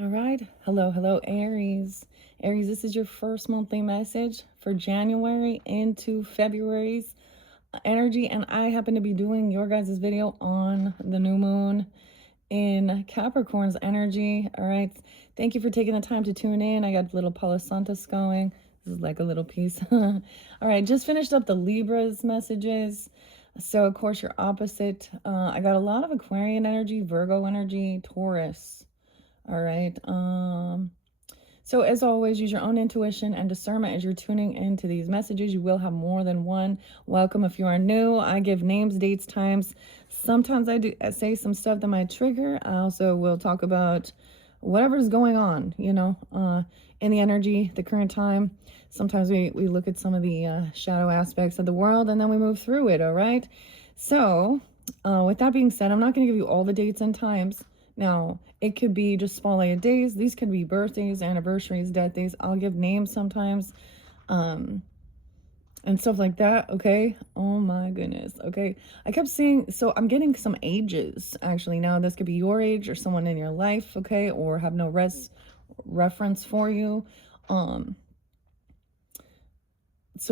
All right. Hello, Aries. Aries, this is your first monthly message for January into February's energy. And I happen to be doing your guys' video on the new moon in Capricorn's energy. All right. Thank you for taking the time to tune in. I got a little Palo Santos going. This is like a little piece. All right. Just finished up the Libra's messages. So, of course, your opposite. I got a lot of Aquarian energy, Virgo energy, Taurus. All right. So as always, use your own intuition and discernment as you're tuning into these messages. You will have more than one. Welcome. If you are new, I give names, dates, times. Sometimes I say some stuff that might trigger. I also will talk about whatever's going on, in the energy, the current time. Sometimes we look at some of the shadow aspects of the world and then we move through it. All right. So with that being said, I'm not going to give you all the dates and times. Now, it could be just spotlighted days. These could be birthdays, anniversaries, death days. I'll give names sometimes, and stuff like that, okay? Oh my goodness, okay? I kept seeing, so I'm getting some ages, actually. Now, this could be your age or someone in your life, okay? Or have no reference for you. So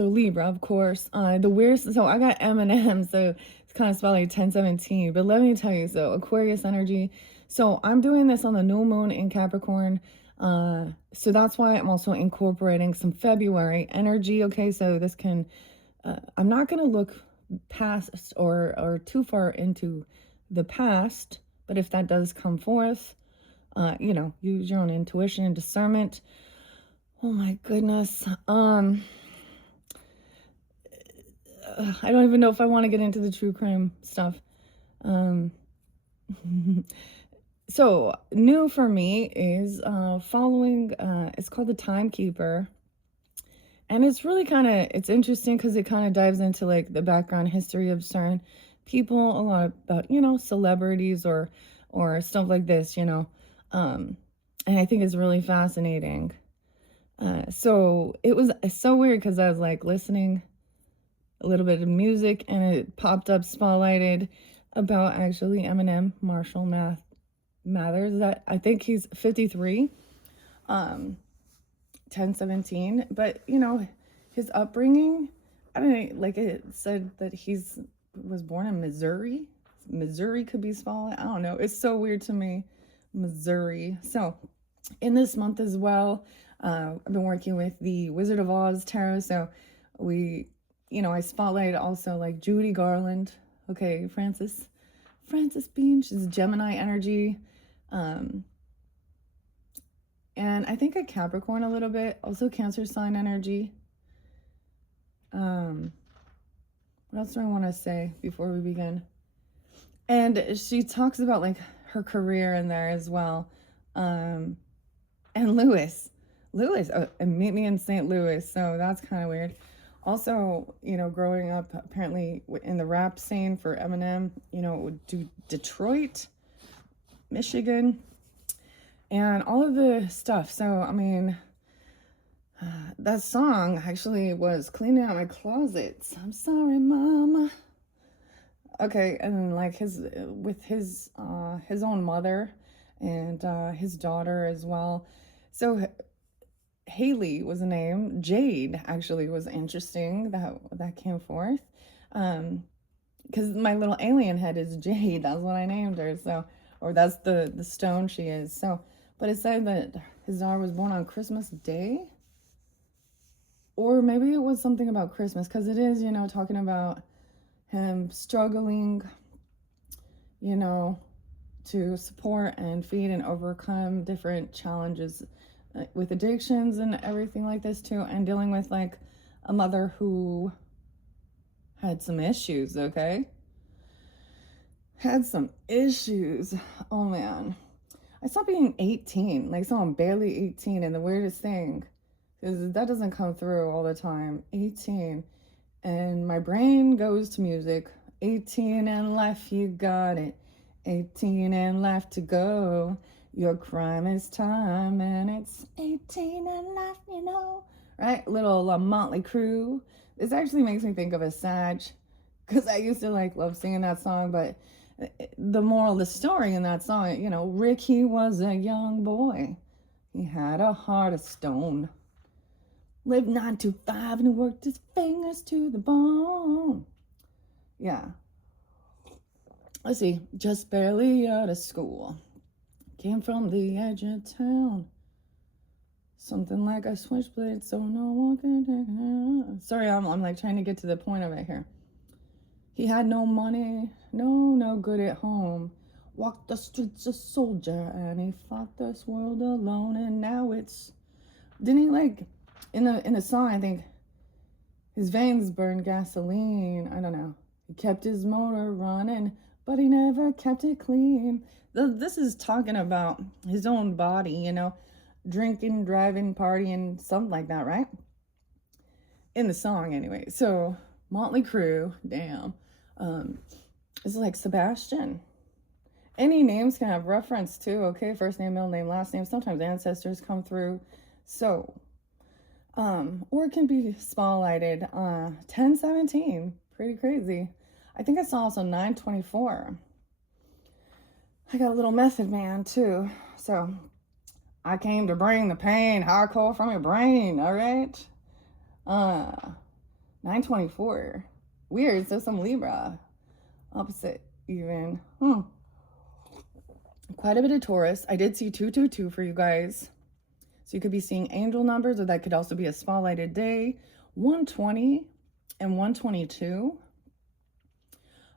Libra, of course. The weirdest, so I got M&M, so it's kind of spelled like 1017. But let me tell you, so Aquarius energy. So I'm doing this on the new moon in Capricorn. So that's why I'm also incorporating some February energy. Okay, so this can, I'm not going to look past or too far into the past, but if that does come forth, use your own intuition and discernment. Oh my goodness. I don't even know if I want to get into the true crime stuff. So new for me is following, it's called The Timekeeper. And it's really it's interesting because it kind of dives into like the background history of certain people, a lot about, celebrities or stuff like this, and I think it's really fascinating. So it was so weird because I was like listening a little bit of music and it popped up spotlighted about actually Eminem, Marshall Mathers, that I think he's 53, 1017, but his upbringing, I don't know, like it said that was born in Missouri could be spelled, I don't know, it's so weird to me, Missouri. So in this month as well, I've been working with the Wizard of Oz tarot, so I spotlighted also like Judy Garland. Okay, Frances Bean, she's Gemini energy. And I think a Capricorn a little bit, also Cancer sign energy. What else do I want to say before we begin? And she talks about like her career in there as well. And Lewis, and meet me in St. Louis. So that's kind of weird. Also, growing up apparently in the rap scene for Eminem, Detroit, Michigan, and all of the stuff. So, I mean, that song actually was cleaning out my closets. I'm sorry, Mama. Okay, and like with his own mother and his daughter as well. So Haley was a name. Jade actually was interesting that came forth. Because my little alien head is Jade. That's what I named her. So, or that's the stone she is. So, but it said that his daughter was born on Christmas Day. Or maybe it was something about Christmas, because it is, talking about him struggling, to support and feed and overcome different challenges with addictions and everything like this too, and dealing with like a mother who had some issues, okay? Had some issues. Oh man. I stopped being 18, like so I'm barely 18, and the weirdest thing, because that doesn't come through all the time, 18, and my brain goes to music, 18 and life, you got it, 18 and life to go. Your crime is time, and it's 18 and life, right? Little Motley Crue. This actually makes me think of a Sag, because I used to like love singing that song, but the moral of the story in that song, you know, Ricky was a young boy. He had a heart of stone. Lived 9 to 5 and he worked his fingers to the bone. Yeah. Let's see. Just barely out of school. Came from the edge of town. Something like a switchblade so no one can take it. Sorry, I'm like trying to get to the point of it here. He had no money, no good at home. Walked the streets a soldier and he fought this world alone. And now it's, didn't he like, in the song, I think his veins burned gasoline. I don't know. He kept his motor running, but he never kept it clean. This is talking about his own body, you know, drinking, driving, partying, something like that, right? In the song, anyway. So Motley Crue, damn. It's like Sebastian. Any names can have reference too, okay? First name, middle name, last name. Sometimes ancestors come through. So, or it can be spotlighted. 1017, pretty crazy. I think I saw also 924. I got a little method man too. So, I came to bring the pain hardcore from your brain, all right? 924. Weird, so some Libra. Opposite even. Quite a bit of Taurus. I did see 222 for you guys. So you could be seeing angel numbers, or that could also be a spotlighted day. 120 and 122.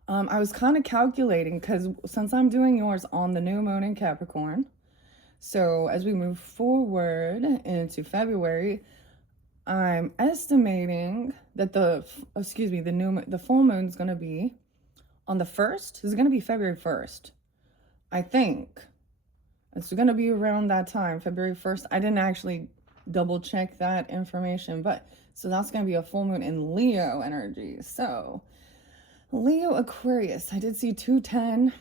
I was kind of calculating because since I'm doing yours on the new moon in Capricorn, so as we move forward into February, I'm estimating that the full moon is going to be on the 1st. Is going to be February 1st. I think it's going to be around that time, February 1st. I didn't actually double check that information, but so that's going to be a full moon in Leo energy. So Leo Aquarius, I did see 210,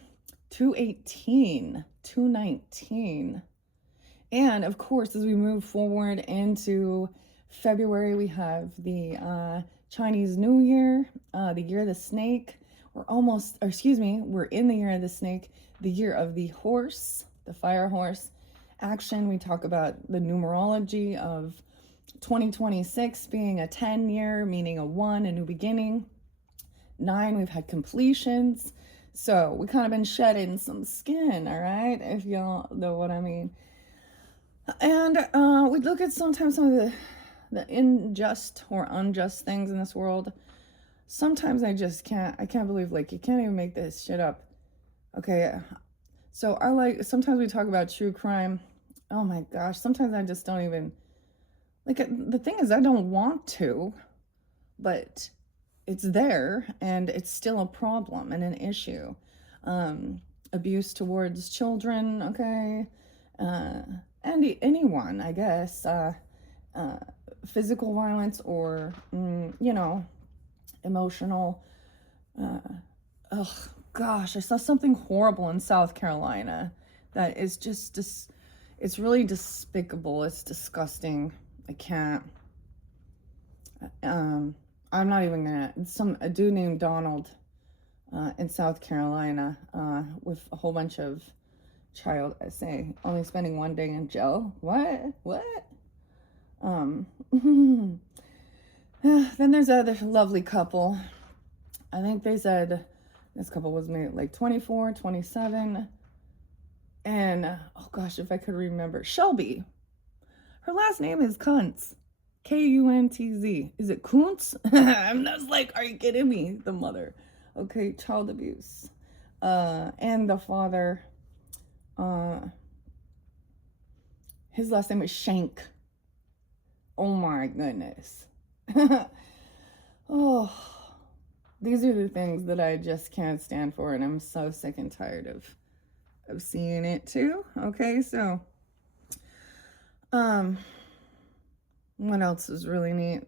218, 219. And of course, as we move forward into February, we have the Chinese New Year, the year of the snake. We're in the year of the snake, the year of the horse, the fire horse. Action, we talk about the numerology of 2026 being a 10 year, meaning a 1, a new beginning. 9, we've had completions. So we kind of been shedding some skin, all right, if y'all know what I mean. And we look at sometimes some of the unjust or unjust things in this world. Sometimes I can't believe, like, you can't even make this shit up. Okay, so sometimes we talk about true crime. Oh my gosh, sometimes I just don't even, like, the thing is, I don't want to, but it's there, and it's still a problem and an issue. Abuse towards children, okay, and anyone, I guess, physical violence or, emotional. Gosh, I saw something horrible in South Carolina that is just it's really despicable. It's disgusting. I can't. I'm not even gonna. A dude named Donald in South Carolina with a whole bunch of only spending 1 day in jail. What? Then there's other lovely couple. I think they said this couple was made like 24, 27. And, oh gosh, if I could remember. Shelby. Her last name is Kuntz. Kuntz. Is it Kuntz? I'm just like, are you kidding me? The mother. Okay, child abuse. And the father, his last name is Shank. Oh my goodness. Oh, these are the things that I just can't stand for, and I'm so sick and tired of seeing it too. Okay, so what else is really neat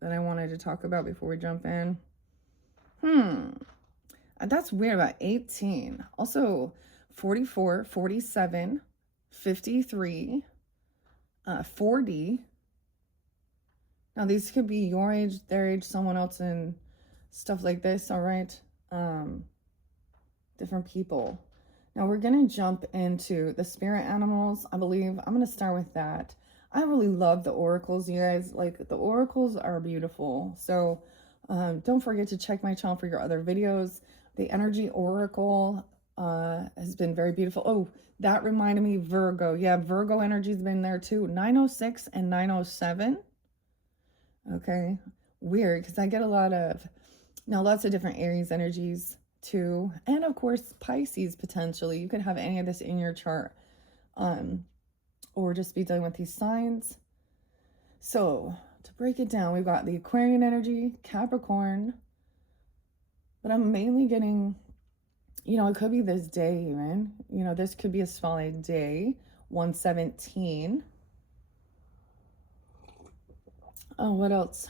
that I wanted to talk about before we jump in? That's weird about 18. Also 44, 47, 53, 40. Now these could be your age, their age, someone else, and stuff like this, all right? different people. Now we're going to jump into the spirit animals. I believe I'm going to start with that. I really love the oracles, you guys. Like, the oracles are beautiful. So don't forget to check my channel for your other videos. The energy oracle has been very beautiful. Oh, that reminded me, Virgo. Yeah, Virgo energy's been there too. 906 and 907. Okay, weird, because I get a lot of, now lots of different Aries energies too. And of course, Pisces potentially. You could have any of this in your chart. Or just be dealing with these signs. So to break it down, we've got the Aquarian energy, Capricorn, but I'm mainly getting, you know, it could be this day even, you know, this could be a solid day, 117. Oh, what else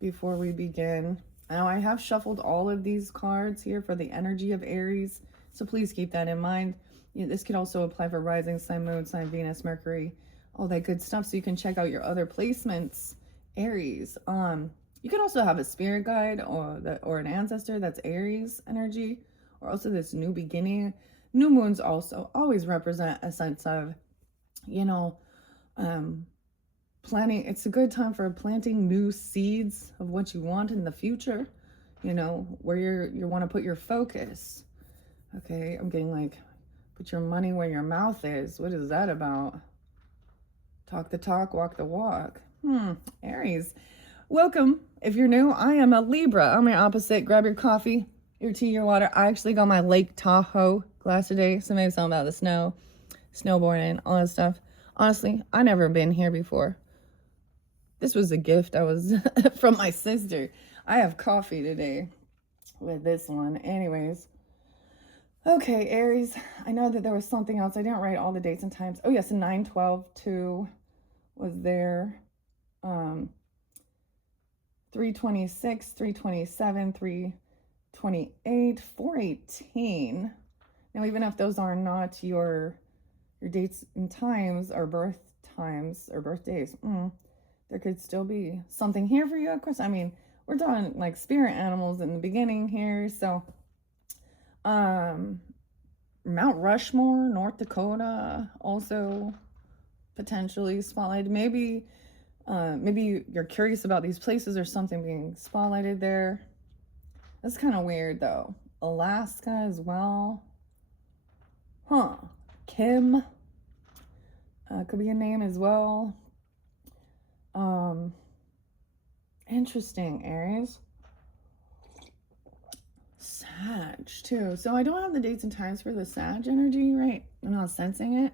before we begin? Now I have shuffled all of these cards here for the energy of Aries, so please keep that in mind. You know, this could also apply for rising sign, moon sign, Venus, Mercury, all that good stuff. So you can check out your other placements, Aries. You could also have a spirit guide or an ancestor that's Aries energy, or also this new beginning. New moons also always represent a sense of, you know, planting. It's a good time for planting new seeds of what you want in the future. You know, where you want to put your focus. Okay, I'm getting like, put your money where your mouth is. What is that about? Talk the talk, walk the walk. Aries. Welcome. If you're new, I am a Libra. I'm your opposite. Grab your coffee, your tea, your water. I actually got my Lake Tahoe glass today. So maybe something about the snow, snowboarding, all that stuff. Honestly, I never been here before. This was a gift I was from my sister. I have coffee today with this one. Anyways. Okay, Aries, I know that there was something else. I didn't write all the dates and times. Oh, yes, 9/12/2 was there. 3/26, 3/27, 3/28, 4/18. Now, even if those are not your dates and times or birth times or birthdays, there could still be something here for you. Of course, I mean, we're talking like spirit animals in the beginning here, so Mount Rushmore, North Dakota, also potentially spotlighted. Maybe you're curious about these places or something being spotlighted there. That's kind of weird though. Alaska as well. Kim could be a name as well. Interesting, Aries. Sag too. So I don't have the dates and times for the Sag energy, right? I'm not sensing it.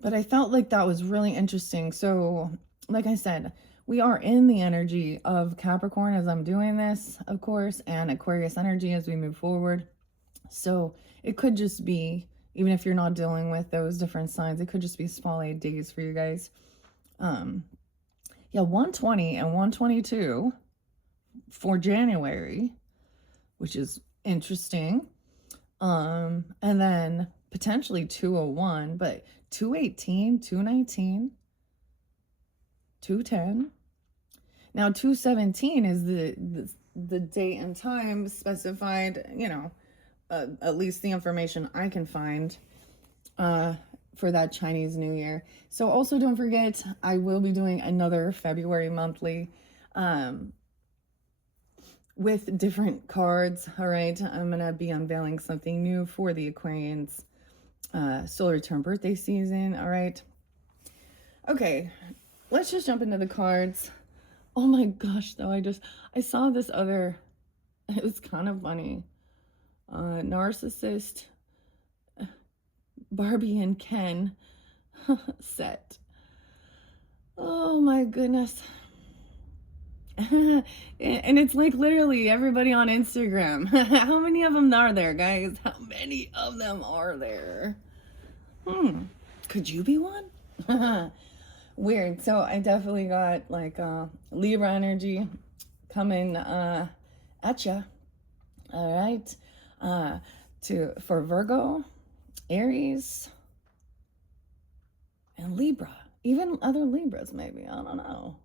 But I felt like that was really interesting. So, like I said, we are in the energy of Capricorn as I'm doing this, of course, and Aquarius energy as we move forward. So it could just be, even if you're not dealing with those different signs, it could just be spotlight days for you guys. Yeah, 120 and 122 for January, which is interesting. And then potentially 201, but 218, 219, 210. Now 217 is the date and time specified, you know, at least the information I can find for that Chinese New Year. So also don't forget, I will be doing another February monthly with different cards. All right, I'm gonna be unveiling something new for the Aquarians solar return birthday season. All right, okay, let's just jump into the cards. Oh my gosh, though, I saw this other, it was kind of funny, narcissist Barbie and Ken set. Oh my goodness. And it's like literally everybody on Instagram. How many of them are there, guys? How many of them are there? Could you be one? Weird. So I definitely got like Libra energy coming at ya. All right. For Virgo, Aries, and Libra. Even other Libras, maybe. I don't know.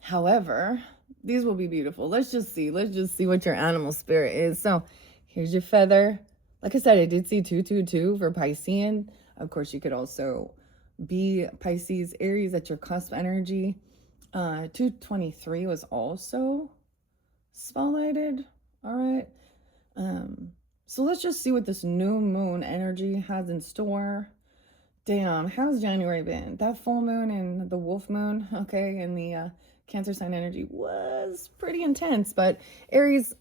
However, These will be beautiful. Let's just see what your animal spirit is. So here's your feather. Like I said, I did see 222 for Piscean. Of course, you could also be Pisces, Aries at your cusp energy. 223 was also spotlighted. All right. So let's just see what this new moon energy has in store. Damn, how's January been? That full moon and the wolf moon, okay, and the Cancer sign energy was pretty intense, but Aries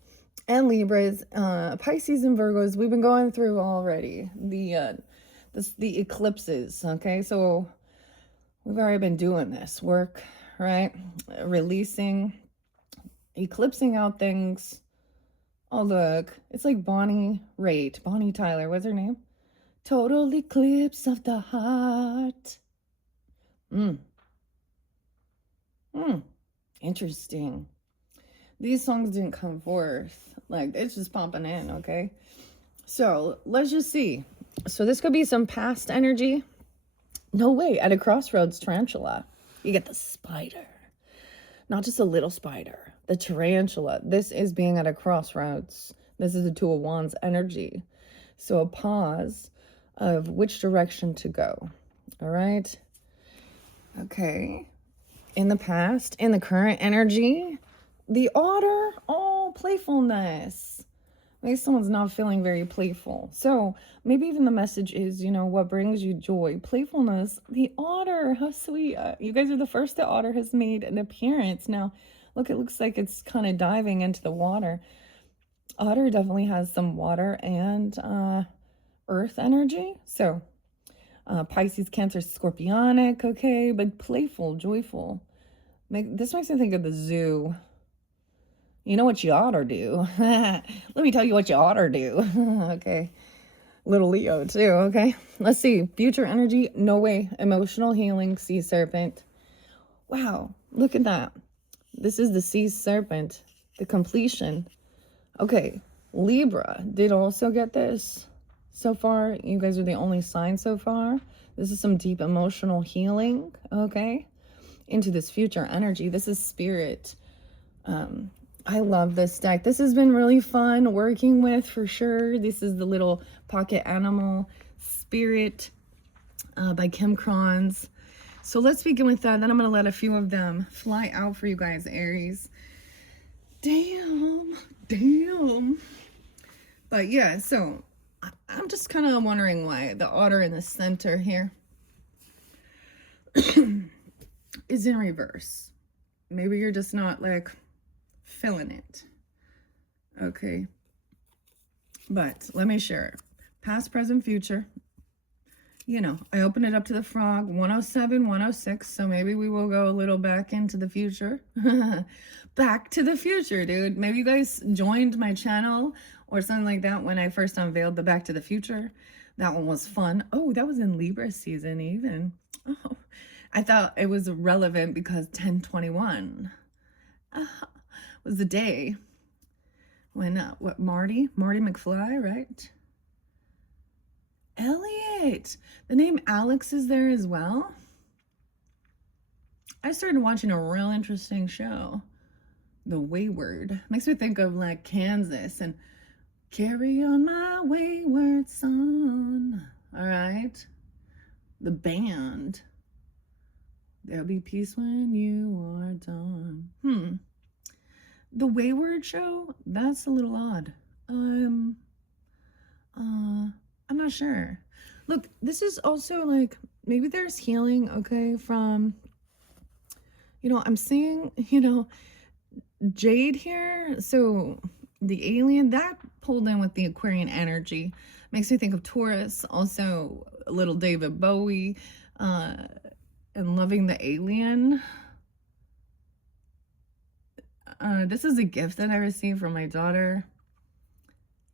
and Libras, Pisces and Virgos, we've been going through already the eclipses, okay? So we've already been doing this work, right? Releasing, eclipsing out things. Oh, look, it's like Bonnie Tyler, what's her name? Total eclipse of the heart. Interesting. These songs didn't come forth. Like, it's just popping in, okay? So, let's just see. So, this could be some past energy. No way, at a crossroads tarantula. You get the spider. Not just a little spider. The tarantula. This is being at a crossroads. This is a Two of Wands energy. So, a pause of which direction to go. All right? Okay. In the past, in the current energy, the otter, oh, playfulness. Maybe someone's not feeling very playful. So maybe even the message is, you know, what brings you joy? Playfulness. The otter, how sweet. You guys are the first the otter has made an appearance. Now, look, it looks like it's kind of diving into the water. Otter definitely has some water and earth energy. So Pisces, Cancer, Scorpionic, okay, but playful, joyful. This makes me think of the zoo. You know what you ought to do. Let me tell you what you ought to do. Okay. Little Leo too, okay? Let's see. Future energy, no way. Emotional healing, sea serpent. Wow, look at that. This is the sea serpent, the completion. Okay, Libra did also get this. So far, you guys are the only sign so far. This is some deep emotional healing, okay? Into this future energy. This is spirit. I love this deck. This has been really fun working with for sure. This is the little pocket animal spirit by Kim Kronz. So let's begin with that. Then I'm going to let a few of them fly out for you guys, Aries. Damn. But yeah, so I'm just kind of wondering why the otter in the center here is in reverse. Maybe you're just not like feeling it. Okay. But let me share it. Past, present, future. You know, I opened it up to the frog, 107, 106. So maybe we will go a little back into the future. Back to the future, dude. Maybe you guys joined my channel or something like that when I first unveiled the Back to the Future. That one was fun. Oh, that was in Libra season even. Oh, I thought it was relevant because 10/21 was the day when, what, Marty McFly, right? Elliot. The name Alex is there as well. I started watching a real interesting show, The Wayward. Makes me think of like Kansas and Carry On My Wayward Son. All right. The band. There'll be peace when you are done. The Wayward show? That's a little odd. I'm not sure. Look, this is also like, maybe there's healing, okay, from, you know, I'm seeing, you know, Jade here. So the alien, that pulled in with the Aquarian energy. Makes me think of Taurus, also a little David Bowie, and loving the alien. This is a gift that I received from my daughter.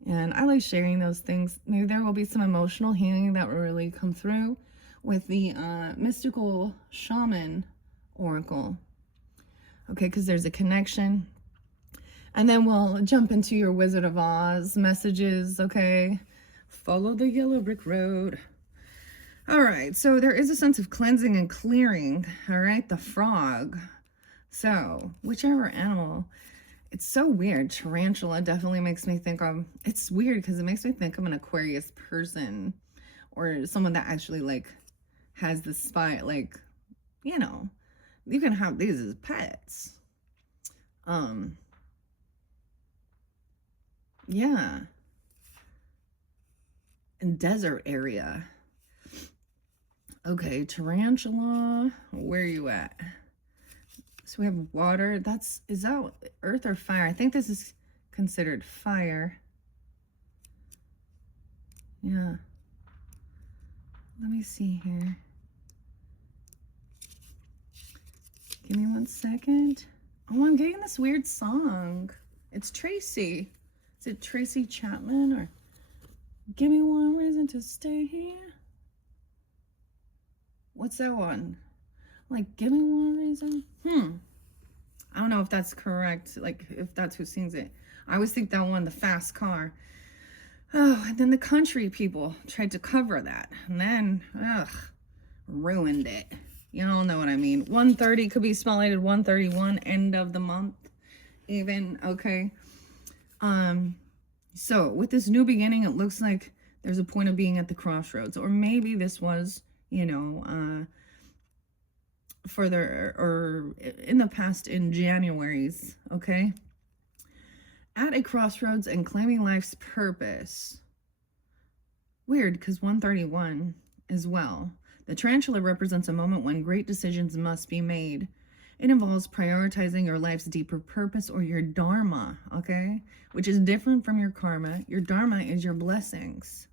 And I like sharing those things. Maybe there will be some emotional healing that will really come through with the mystical shaman oracle. Okay, because there's a connection. And then we'll jump into your Wizard of Oz messages, okay? Follow the yellow brick road. All right, so there is a sense of cleansing and clearing, all right? The frog. So, whichever animal, it's so weird. Tarantula definitely makes me think it's weird because it makes me think of an Aquarius person or someone that actually like has the spot, like, you know, you can have these as pets. Yeah. In desert area. Okay, tarantula, where are you at? So we have water. Is that earth or fire? I think this is considered fire. Yeah. Let me see here. Give me 1 second. Oh, I'm getting this weird song. It's Tracy. Is it Tracy Chapman or Give Me One Reason to Stay Here? What's that one? Like, give me one reason? I don't know if that's correct. Like, if that's who sings it. I always think that one, the fast car. Oh, and then the country people tried to cover that. And then, ruined it. You all know what I mean. 1:30 could be spotlighted 1:31, end of the month. Even, okay. So with this new beginning, it looks like there's a point of being at the crossroads. Or maybe this was, you know, further or in the past in January's, okay? At a crossroads and claiming life's purpose. Weird, because 131 as well. The tarantula represents a moment when great decisions must be made. It involves prioritizing your life's deeper purpose or your Dharma, okay? Which is different from your karma. Your Dharma is your blessings.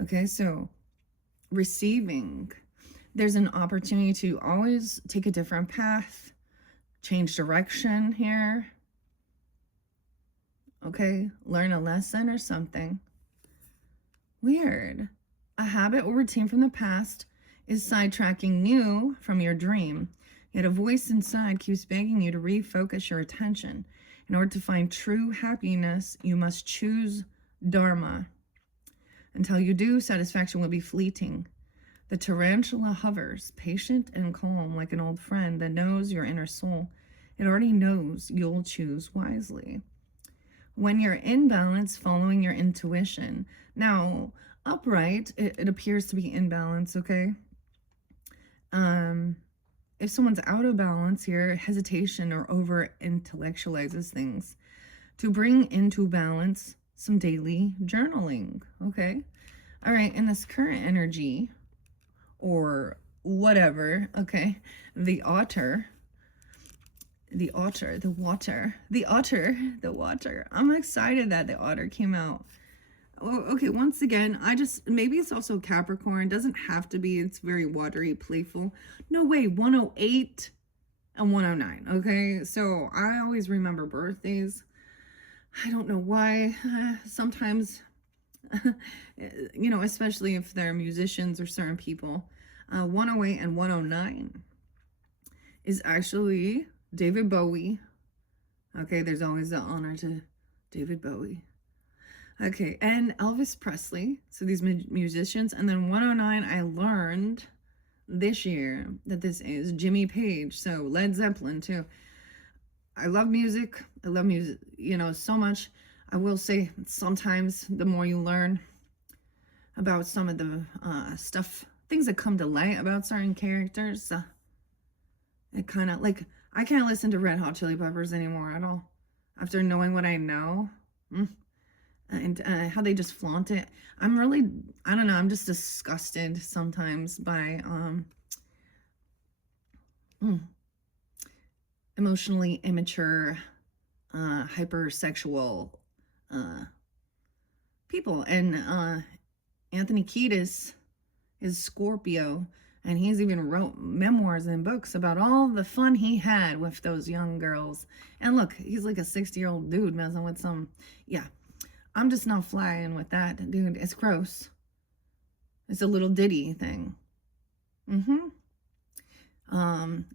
Okay, so receiving. There's an opportunity to always take a different path, change direction here. Okay, learn a lesson or something. Weird. A habit or routine from the past is sidetracking you from your dream. Yet a voice inside keeps begging you to refocus your attention. In order to find true happiness, you must choose Dharma. Until you do, satisfaction will be fleeting. The tarantula hovers, patient and calm, like an old friend that knows your inner soul. It already knows you'll choose wisely. When you're in balance, following your intuition. Now, upright, it appears to be in balance, okay? If someone's out of balance here, hesitation or over intellectualizes things. To bring into balance, some daily journaling, okay? All right, in this current energy or whatever, okay, the water. I'm excited that the otter came out. Oh, okay, once again, maybe it's also Capricorn. Doesn't have to be. It's very watery, playful. No way, 108 and 109, okay? So I always remember birthdays. I don't know why. Sometimes, you know, especially if they're musicians or certain people. 108 and 109 is actually David Bowie. Okay, there's always the honor to David Bowie. Okay, and Elvis Presley. So these musicians. And then 109, I learned this year that this is Jimmy Page. So Led Zeppelin too. I love music. I love music, you know, so much. I will say sometimes the more you learn about some of the stuff, things that come to light about certain characters, it kind of, like, I can't listen to Red Hot Chili Peppers anymore at all. After knowing what I know, and how they just flaunt it. I don't know, I'm just disgusted sometimes by emotionally immature, hypersexual people. And Anthony Kiedis is Scorpio, and he's even wrote memoirs and books about all the fun he had with those young girls. And look, he's like a 60-year-old dude messing with some, yeah. I'm just not flying with that, dude. It's gross. It's a little ditty thing.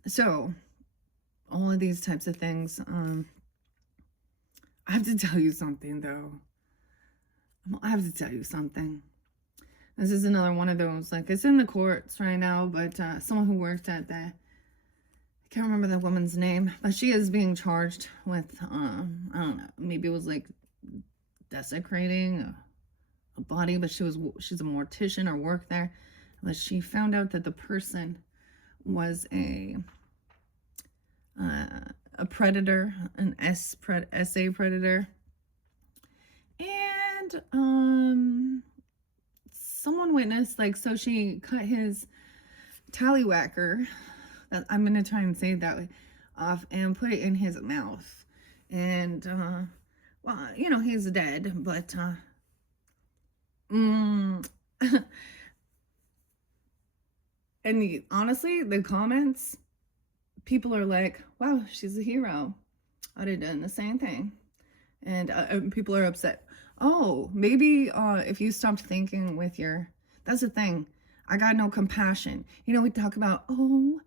So all of these types of things. I have to tell you something, though. I have to tell you something. This is another one of those, like, it's in the courts right now, but someone who worked at the Can't remember the woman's name, but she is being charged with, I don't know, maybe it was like desecrating a body, but she's a mortician or worked there. But she found out that the person was a predator, an SA predator, and someone witnessed, like, so she cut his tallywhacker, I'm gonna try and say it that way, off and put it in his mouth, and well, you know, he's dead, but and honestly, the comments, people are like, wow, she's a hero, I'd have done the same thing. And people are upset. Oh, maybe if you stopped thinking with your, that's the thing, I got no compassion. You know, we talk about, oh,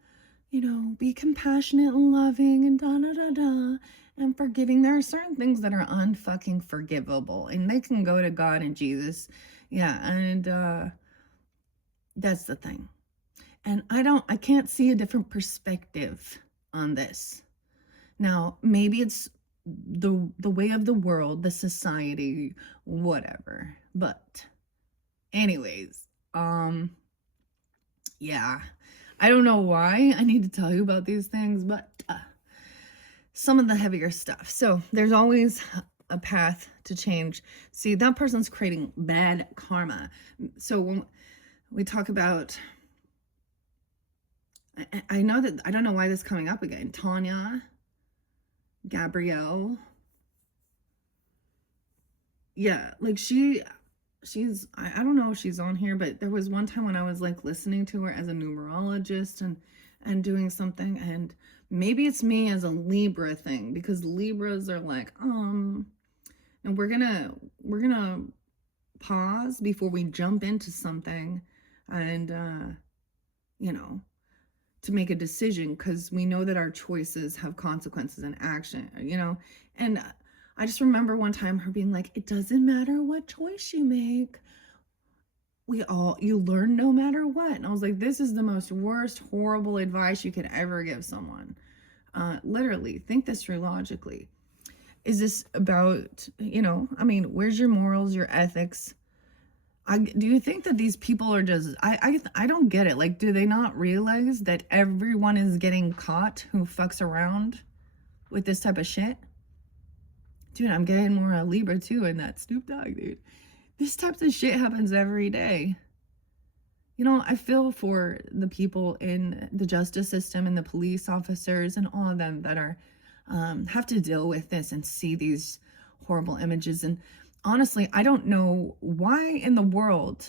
you know, be compassionate and loving and da-da-da-da and forgiving. There are certain things that are unfucking forgivable, and they can go to God and Jesus. Yeah, and that's the thing. And I can't see a different perspective on this. Now, maybe it's the way of the world, the society, whatever. But anyways, yeah. I don't know why I need to tell you about these things, but some of the heavier stuff. So there's always a path to change. See, that person's creating bad karma. So when we talk about, I know that, I don't know why this is coming up again. Tanya, Gabrielle. Yeah, like she's, I don't know if she's on here, but there was one time when I was like listening to her as a numerologist and doing something, and maybe it's me as a Libra thing, because Libras are like, and we're gonna pause before we jump into something, and you know, to make a decision, because we know that our choices have consequences and action, you know. And I just remember one time her being like, it doesn't matter what choice you make, you learn no matter what. And I was like, this is the most worst, horrible advice you could ever give someone. Literally, think this through logically. Is this about, you know, I mean, where's your morals, your ethics? Do you think that these people are just, I don't get it. Like, do they not realize that everyone is getting caught who fucks around with this type of shit? Dude, I'm getting more a Libra too in that Snoop Dogg, dude. This type of shit happens every day. You know, I feel for the people in the justice system and the police officers and all of them that are, have to deal with this and see these horrible images. And honestly, I don't know why in the world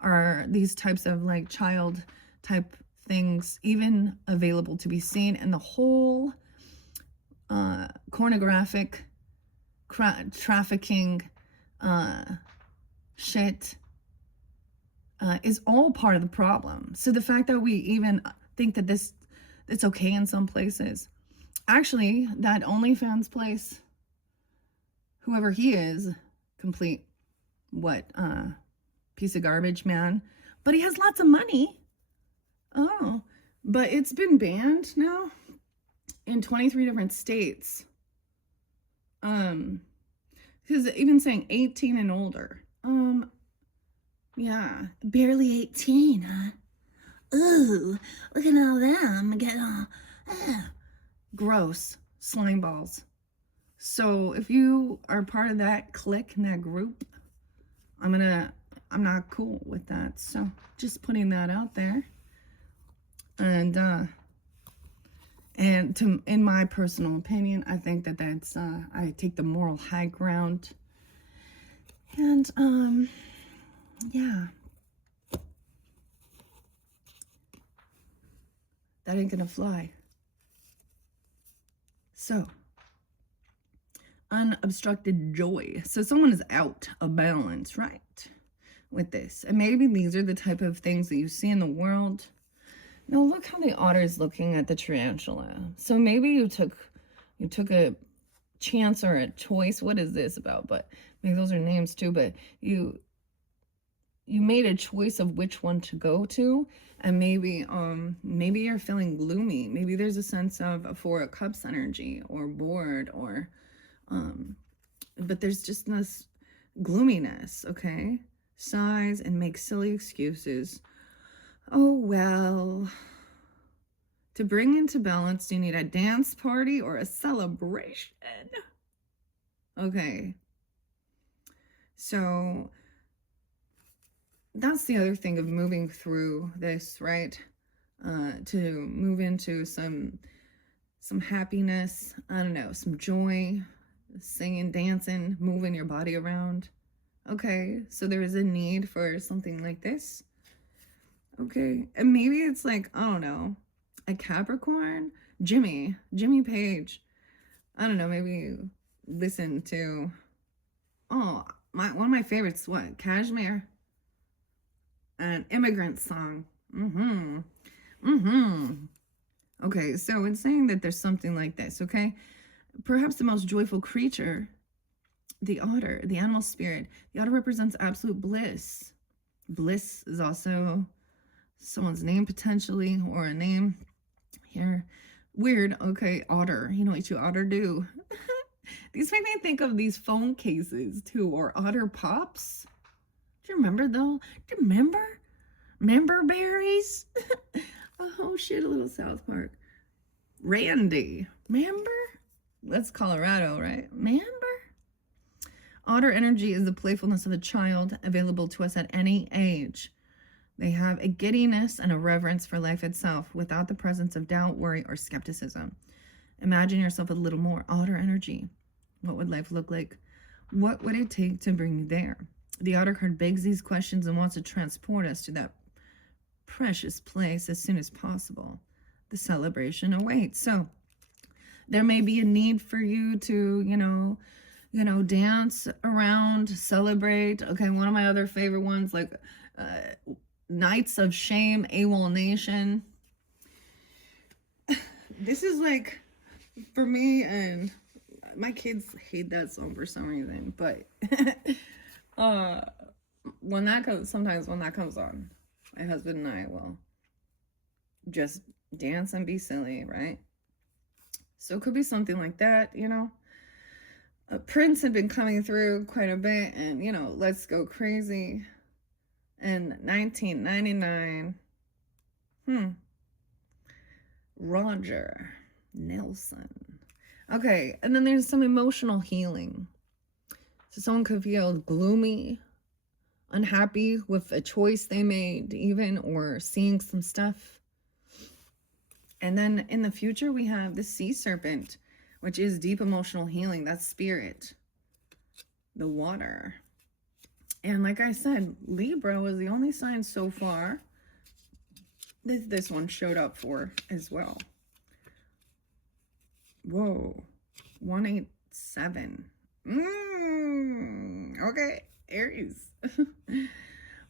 are these types of like child type things even available to be seen, and the whole pornographic trafficking shit is all part of the problem. So the fact that we even think that it's okay in some places, actually, that OnlyFans place, whoever he is, complete piece of garbage, man, but he has lots of money. Oh, but it's been banned now in 23 different states. Because even saying 18 and older. Yeah, barely 18, huh? Ooh, look at all them get all gross slime balls. So if you are part of that clique and that group, I'm not cool with that. So just putting that out there. And in my personal opinion, I think that that's, I take the moral high ground. And, yeah. That ain't gonna fly. So, unobstructed joy. So someone is out of balance, right? With this. And maybe these are the type of things that you see in the world. Now look how the otter is looking at the tarantula. So maybe you took a chance or a choice. What is this about? But maybe those are names too. But you you made a choice of which one to go to, and maybe you're feeling gloomy. Maybe there's a sense of a Four of Cups energy, or bored, or but there's just this gloominess, okay? Sighs and make silly excuses. Oh, well. To bring into balance, you need a dance party or a celebration. Okay. So that's the other thing of moving through this, right? To move into some happiness, I don't know, some joy, singing, dancing, moving your body around. Okay, so there is a need for something like this. Okay, and maybe it's like, I don't know, a Capricorn, Jimmy Page. I don't know, maybe listen to, one of my favorites, what, Kashmir, an Immigrant Song. Okay, so it's saying that there's something like this, okay? Perhaps the most joyful creature, the otter, the animal spirit. The otter represents absolute bliss. Bliss is also someone's name potentially, or a name here. Weird. Okay, otter. You know what you otter do? These make me think of these phone cases too, or Otter Pops. Do you remember though? Do you remember? Remember berries? Oh shit, a little South Park. Randy. Remember? That's Colorado, right? Remember? Otter energy is the playfulness of a child, available to us at any age. They have a giddiness and a reverence for life itself, without the presence of doubt, worry, or skepticism. Imagine yourself with a little more otter energy. What would life look like? What would it take to bring you there? The otter card begs these questions and wants to transport us to that precious place as soon as possible. The celebration awaits. So there may be a need for you to, dance around, celebrate. Okay, one of my other favorite ones, like Nights of Shame, AWOL Nation. This is like, for me, and my kids hate that song for some reason, but sometimes when that comes on, my husband and I will just dance and be silly, right? So it could be something like that, Prince had been coming through quite a bit, and Let's Go Crazy in 1999. Roger Nelson. Okay, and then there's some emotional healing. So someone could feel gloomy, unhappy with a choice they made, even, or seeing some stuff. And then in the future, we have the sea serpent, which is deep emotional healing. That's spirit, the water. And like I said, Libra was the only sign so far that this one showed up for as well. Whoa, 187. Okay, Aries.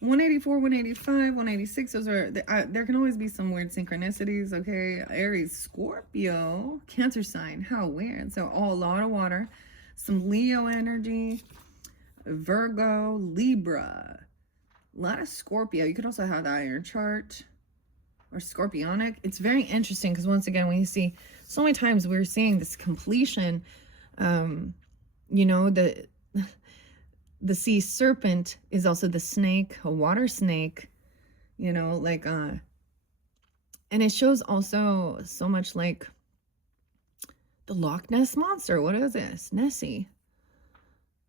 184, 185, 186. Those are, there can always be some weird synchronicities. Okay, Aries, Scorpio, Cancer sign. How weird. So, a lot of water, some Leo energy, Virgo, Libra, a lot of Scorpio. You could also have that in your chart, or Scorpionic. It's very interesting because, once again, when you see so many times we're seeing this completion, the sea serpent is also the snake, a water snake, and it shows also so much like the Loch Ness monster. What is this? Nessie.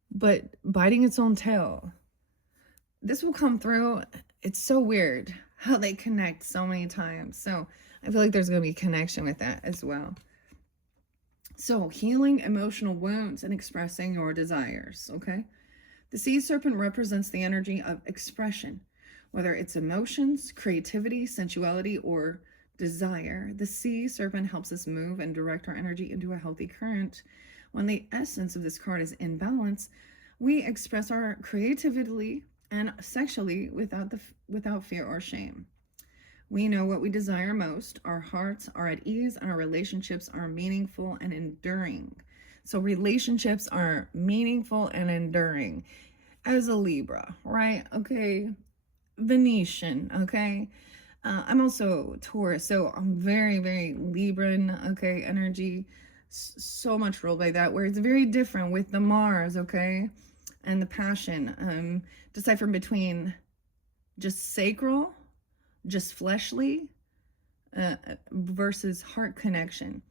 But biting its own tail. This will come through. It's so weird how they connect so many times. So I feel like there's going to be a connection with that as well. So healing emotional wounds and expressing your desires, okay? The sea serpent represents the energy of expression, whether it's emotions, creativity, sensuality, or desire. The sea serpent helps us move and direct our energy into a healthy current. When the essence of this card is in balance, we express our creativity and sexually without fear or shame. We know what we desire most. Our hearts are at ease, and our relationships are meaningful and enduring. So relationships are meaningful and enduring as a Libra, right? Okay. Venetian, okay? I'm also Taurus, so I'm very, very Libran, okay, energy. So much ruled by that, where it's very different with the Mars, okay, and the passion. Decipher between just sacral, just fleshly, versus heart connection.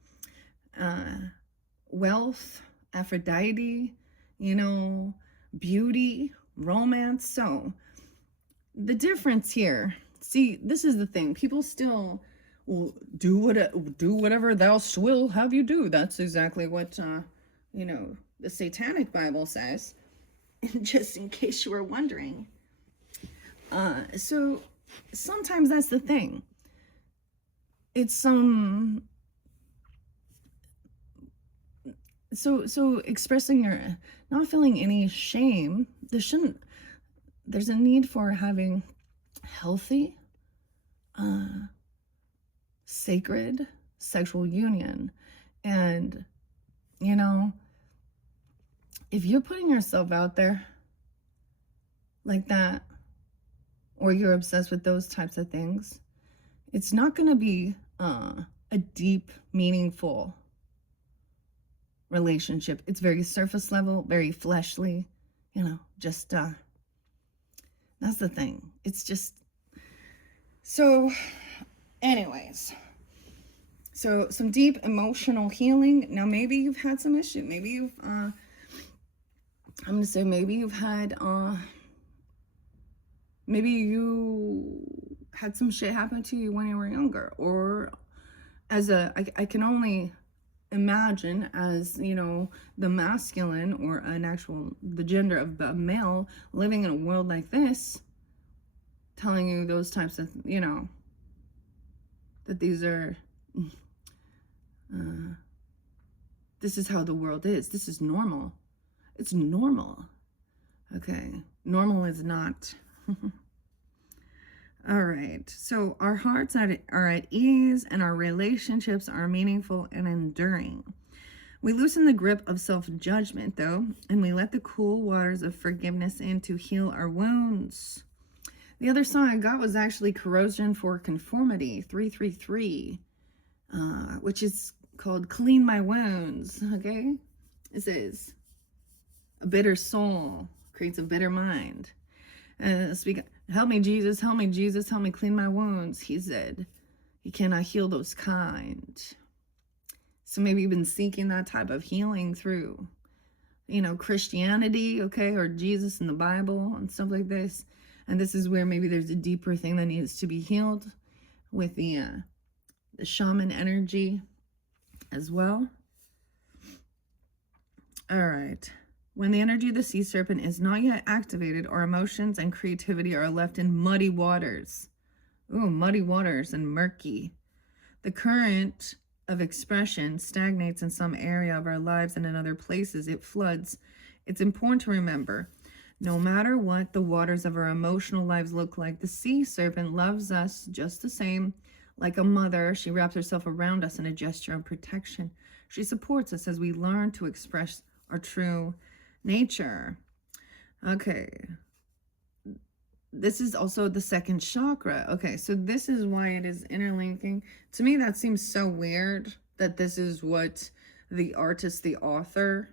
Wealth, Aphrodite, you know, beauty, romance. So the difference here, see, this is the thing. People still will do whatever thou will have you do. That's exactly what, you know, the Satanic Bible says, just in case you were wondering. So sometimes that's the thing. It's so expressing your not feeling any shame. There's a need for having healthy, sacred sexual union. And you know, if you're putting yourself out there like that, or you're obsessed with those types of things, it's not going to be a deep, meaningful relationship. It's very surface level, very fleshly, you know, just that's the thing. It's just so anyways, so some deep emotional healing. Now maybe you've had some issue, maybe you've I'm gonna say maybe you've had maybe you had some shit happen to you when you were younger, or as I can only imagine, as you know, the masculine, or the gender of the male living in a world like this, telling you those types of, you know, that these are this is how the world is. This is normal. It's normal. Okay, normal is not. All right, so our hearts are at ease, and our relationships are meaningful and enduring. We loosen the grip of self-judgment, though, and we let the cool waters of forgiveness in to heal our wounds. The other song I got was actually Corrosion for Conformity, 333, which is called Clean My Wounds, okay? It says, a bitter soul creates a bitter mind. Help me, Jesus, help me, Jesus, help me clean my wounds, he said. He cannot heal those kind. So maybe you've been seeking that type of healing through, you know, Christianity, okay, or Jesus in the Bible and stuff like this. And this is where maybe there's a deeper thing that needs to be healed with the shaman energy as well. All right. When the energy of the sea serpent is not yet activated, our emotions and creativity are left in muddy waters. Ooh, muddy waters and murky. The current of expression stagnates in some area of our lives, and in other places it floods. It's important to remember, no matter what the waters of our emotional lives look like, the sea serpent loves us just the same. Like a mother, she wraps herself around us in a gesture of protection. She supports us as we learn to express our true nature. Okay. This is also the second chakra. Okay, so this is why it is interlinking. To me, that seems so weird that this is what the artist, the author,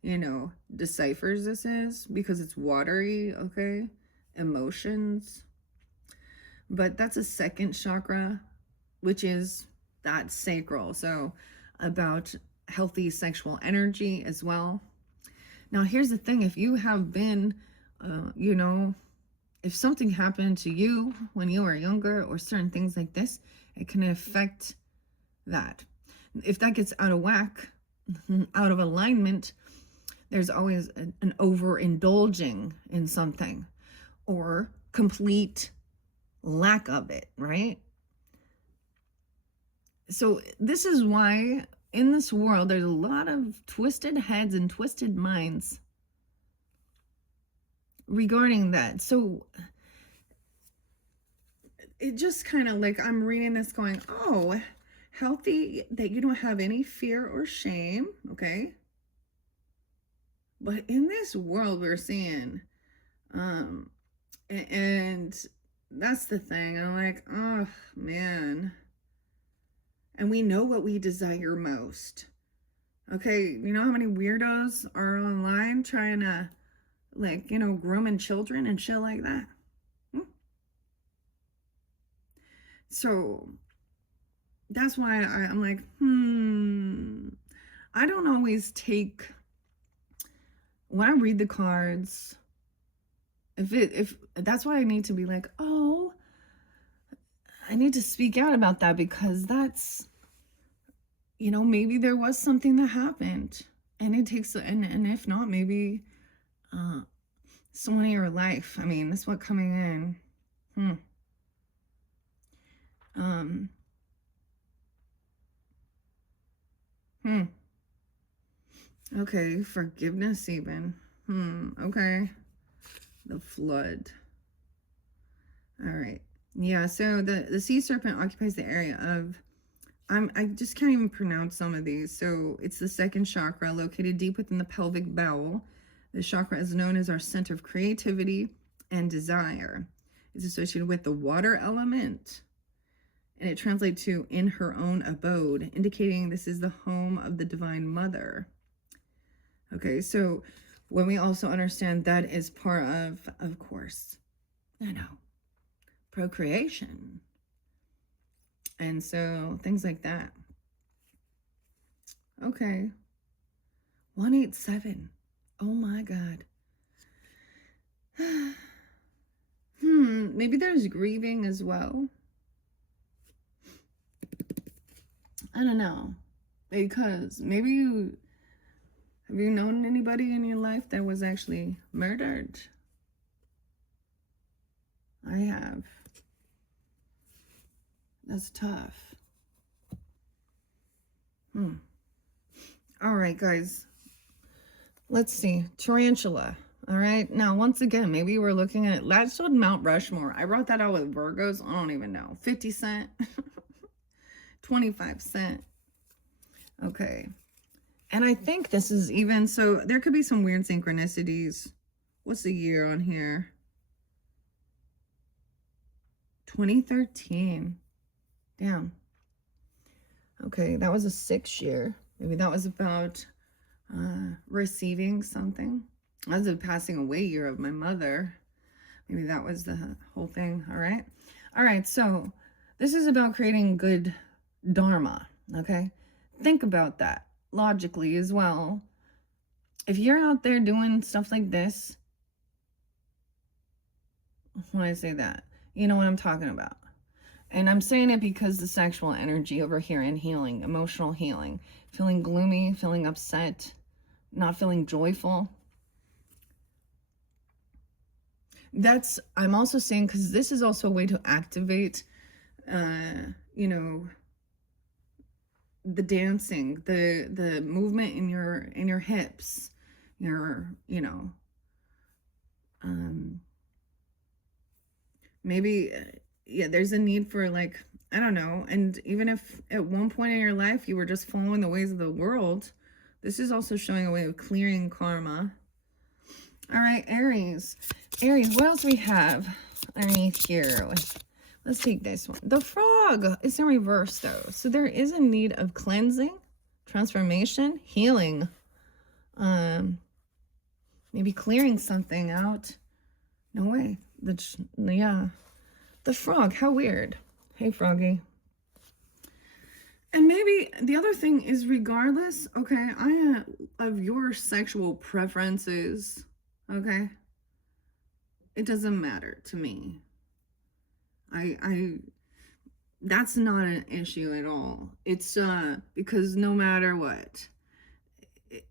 you know, deciphers this is, because it's watery, okay? Emotions. But that's a second chakra, which is that sacral. So about healthy sexual energy as well. Now, here's the thing. If you have been, you know, if something happened to you when you were younger, or certain things like this, it can affect that. If that gets out of whack, out of alignment, there's always an overindulging in something, or complete lack of it, right? So this is why in this world there's a lot of twisted heads and twisted minds regarding that. So it just kind of like, I'm reading this going, oh, healthy, that you don't have any fear or shame, okay? But in this world we're seeing, and that's the thing. I'm like, oh, man. And we know what we desire most. Okay, you know how many weirdos are online trying to, like, you know, grooming children and shit like that? So that's why I'm like, I don't always take, when I read the cards, if that's why I need to be like, oh, I need to speak out about that, because that's, you know, maybe there was something that happened, and it takes, and if not, maybe someone in your life, I mean, that's what coming in. Okay, forgiveness even. Okay. The flood. All right. Yeah, so the sea serpent occupies the area of, I just can't even pronounce some of these. So it's the second chakra, located deep within the pelvic bowel. The chakra is known as our center of creativity and desire. It's associated with the water element, and it translates to in her own abode, indicating this is the home of the Divine Mother. Okay, so when we also understand that is part of course, you know, procreation. And so things like that. Okay. 187. Oh my God. Maybe there's grieving as well. I don't know. Because maybe have you known anybody in your life that was actually murdered? I have. That's tough. All right, guys. Let's see. Tarantula. All right. Now, once again, maybe we're looking at, that showed Mount Rushmore. I wrote that out with Virgos. I don't even know. 50 cent. 25 cent. Okay. And I think this is even, so there could be some weird synchronicities. What's the year on here? 2013. Damn. Okay, that was a 6 year. Maybe that was about receiving something. That was the passing away year of my mother. Maybe that was the whole thing. All right. All right. So this is about creating good Dharma. Okay. Think about that logically as well. If you're out there doing stuff like this, when I say that, you know what I'm talking about. And I'm saying it because the sexual energy over here in healing, emotional healing, feeling gloomy, feeling upset, not feeling joyful. That's, I'm also saying, because this is also a way to activate, you know, the dancing, the movement in your hips, your, you know, maybe, yeah, there's a need for, like, I don't know. And even if at one point in your life you were just following the ways of the world, this is also showing a way of clearing karma. All right, Aries. Aries, what else we have underneath here? Let's take this one. The frog is in reverse, though. So there is a need of cleansing, transformation, healing. Maybe clearing something out. No way. Yeah. The frog, how weird. Hey, froggy. And maybe the other thing is, regardless, okay, of your sexual preferences, okay, it doesn't matter to me. That's not an issue at all. It's because no matter what,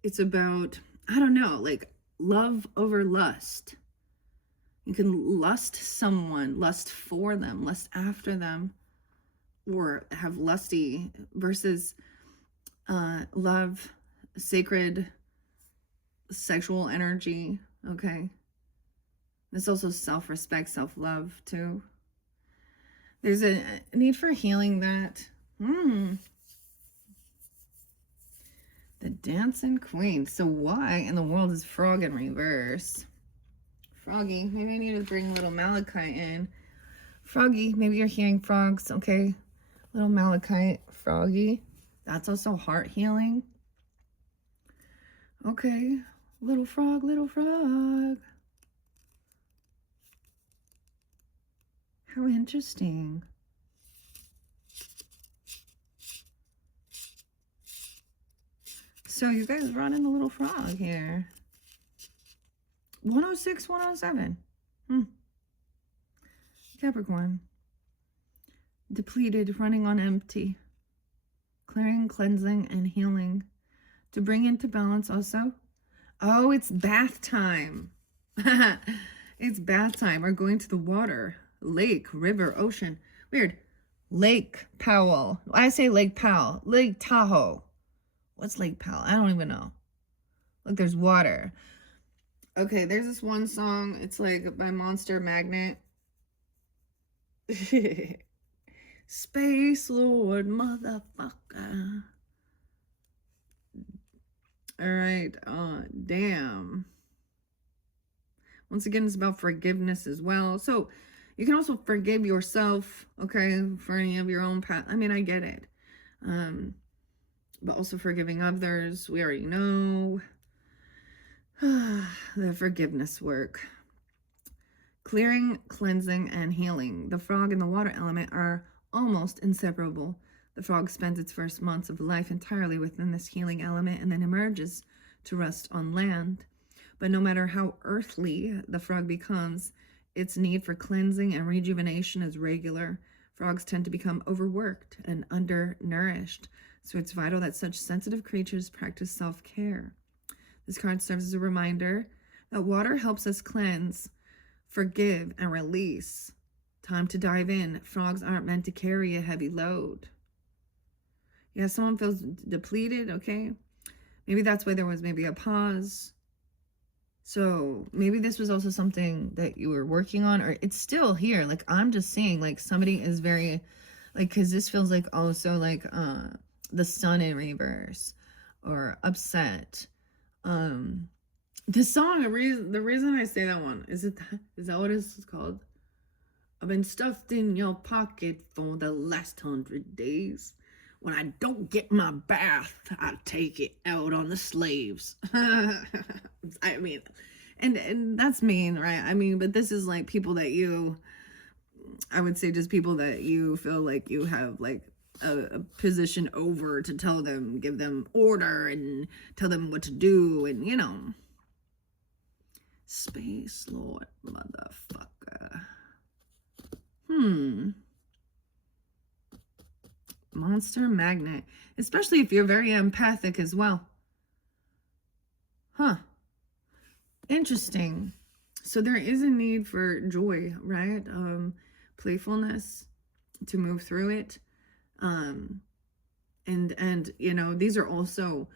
it's about, I don't know, like love over lust. You can lust someone, lust for them, lust after them, or have lusty versus love, sacred sexual energy. Okay. There's also self-respect, self-love too. There's a need for healing that. The dancing queen. So why in the world is frog in reverse? Froggy, maybe I need to bring little Malachi in. Froggy, maybe you're hearing frogs, okay? Little malachite, froggy. That's also heart healing. Okay, little frog, little frog. How interesting. So you guys running a little frog here. 106, 107. Capricorn. Depleted, running on empty. Clearing, cleansing, and healing. To bring into balance also. Oh, it's bath time. It's bath time. We're going to the water. Lake, river, ocean. Weird. Lake Powell. I say Lake Powell. Lake Tahoe. What's Lake Powell? I don't even know. Look, there's water. Okay, there's this one song. It's like by Monster Magnet. Space Lord, motherfucker. All right. Damn. Once again, it's about forgiveness as well. So you can also forgive yourself, okay, for any of your own past. I mean, I get it. But also forgiving others. We already know. The forgiveness work. Clearing, cleansing, and healing. The frog and the water element are almost inseparable. The frog spends its first months of life entirely within this healing element and then emerges to rest on land. But no matter how earthly the frog becomes, its need for cleansing and rejuvenation is regular. Frogs tend to become overworked and undernourished, so it's vital that such sensitive creatures practice self-care. This card serves as a reminder that water helps us cleanse, forgive, and release. Time to dive in. Frogs aren't meant to carry a heavy load. Yeah, someone feels depleted, okay? Maybe that's why there was maybe a pause. So maybe this was also something that you were working on, or it's still here. Like, I'm just seeing, like, somebody is very, like, because this feels like also, like, the sun in reverse, or upset. The song, the reason I say that one, is that what it's called? I've been stuffed in your pocket for the last 100 days. When I don't get my bath, I take it out on the slaves. I mean, and that's mean, right? I mean, but this is like people that you, I would say just people that you feel like you have like a position over to tell them, give them order and tell them what to do, and you know. Space Lord, motherfucker. Monster Magnet. Especially if you're very empathic as well. Huh. Interesting. So there is a need for joy, right? Playfulness to move through it. And you know, these are also,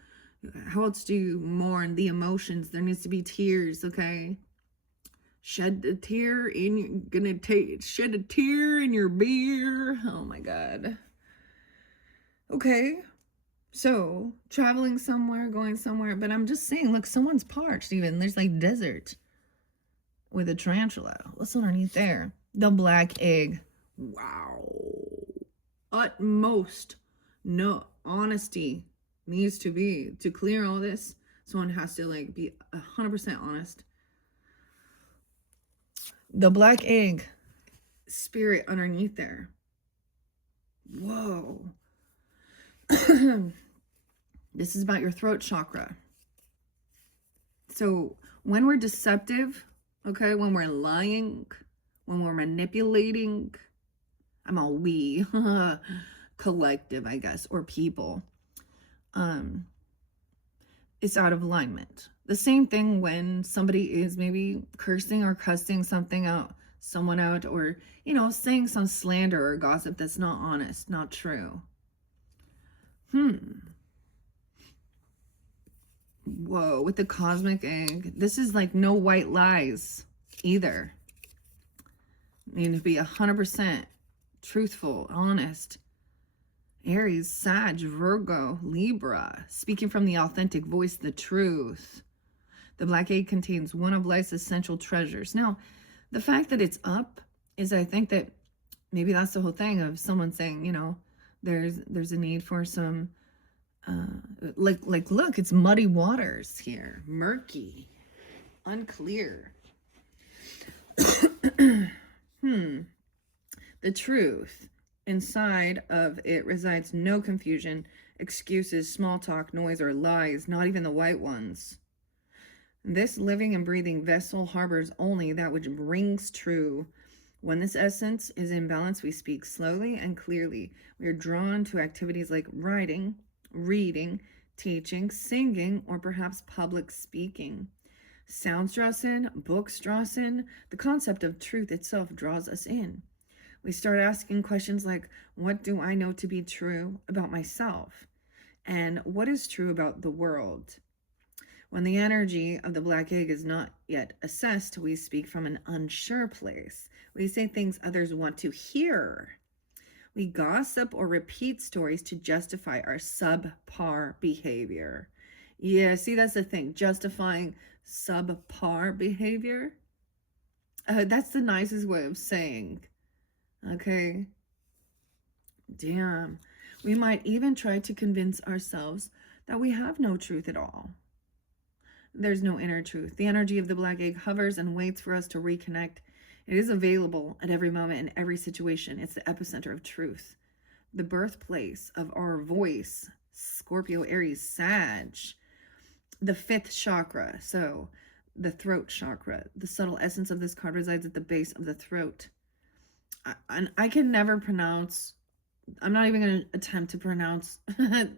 how else do you mourn the emotions? There needs to be tears, okay? Shed a tear in, shed a tear in your beer. Oh my God. Okay, so traveling somewhere, going somewhere, but I'm just saying, look, someone's parched even. There's like desert with a tarantula. What's underneath there? The black egg. Wow. Utmost no honesty needs to be to clear all this. Someone has to like be 100% honest. The black egg spirit underneath there. Whoa. This is about your throat chakra. So when we're deceptive, okay, when we're lying, when we're manipulating, I'm all we, collective, I guess, or people, it's out of alignment. The same thing when somebody is maybe cursing or cussing something out, someone out, or, you know, saying some slander or gossip that's not honest, not true. Whoa, with the cosmic egg. This is like no white lies either. Need to be 100% truthful, honest. Aries, Sag, Virgo, Libra. Speaking from the authentic voice, the truth. The black egg contains one of life's essential treasures. Now, the fact that it's up is, I think that maybe that's the whole thing of someone saying, you know, there's a need for some, like, look, it's muddy waters here, murky, unclear. The truth. Inside of it resides no confusion, excuses, small talk, noise, or lies, not even the white ones. This living and breathing vessel harbors only that which rings true. When this essence is in balance, we speak slowly and clearly. We are drawn to activities like writing, reading, teaching, singing, or perhaps public speaking. Sounds draw us in, books draw us in. The concept of truth itself draws us in. We start asking questions like, what do I know to be true about myself? And what is true about the world? When the energy of the black egg is not yet assessed, we speak from an unsure place. We say things others want to hear. We gossip or repeat stories to justify our subpar behavior. Yeah, see, that's the thing, justifying subpar behavior. That's the nicest way of saying, okay, damn. We might even try to convince ourselves that we have no truth at all. There's no inner truth. The energy of the black egg hovers and waits for us to reconnect. It is available at every moment in every situation. It's the epicenter of truth, the birthplace of our voice. Scorpio, Aries, Sag, the fifth chakra. So the throat chakra. The subtle essence of this card resides at the base of the throat. I can never pronounce, I'm not even going to attempt to pronounce the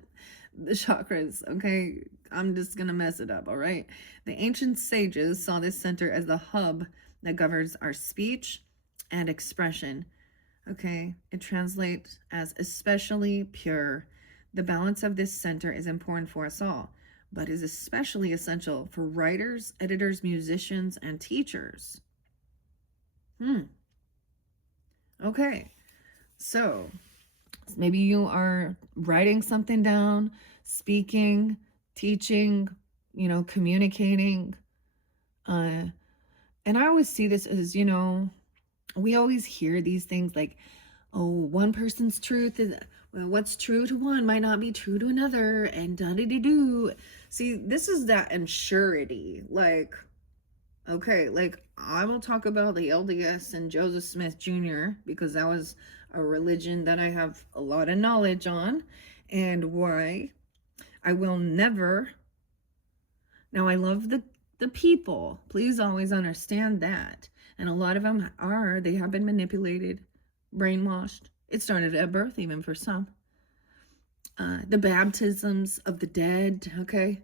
chakras, okay? I'm just going to mess it up, all right? The ancient sages saw this center as the hub that governs our speech and expression, okay? It translates as especially pure. The balance of this center is important for us all, but is especially essential for writers, editors, musicians, and teachers. Okay, so maybe you are writing something down, speaking, teaching, you know, communicating. And I always see this as, you know, we always hear these things like, oh, one person's truth is, well, what's true to one might not be true to another, and da-da-da-do. See, this is that insurity. Like, okay, like I will talk about the LDS and Joseph Smith Jr. because that was a religion that I have a lot of knowledge on, and why I will never. Now, I love the people. Please always understand that. And a lot of them they have been manipulated, brainwashed. It started at birth, even for some. The baptisms of the dead, okay?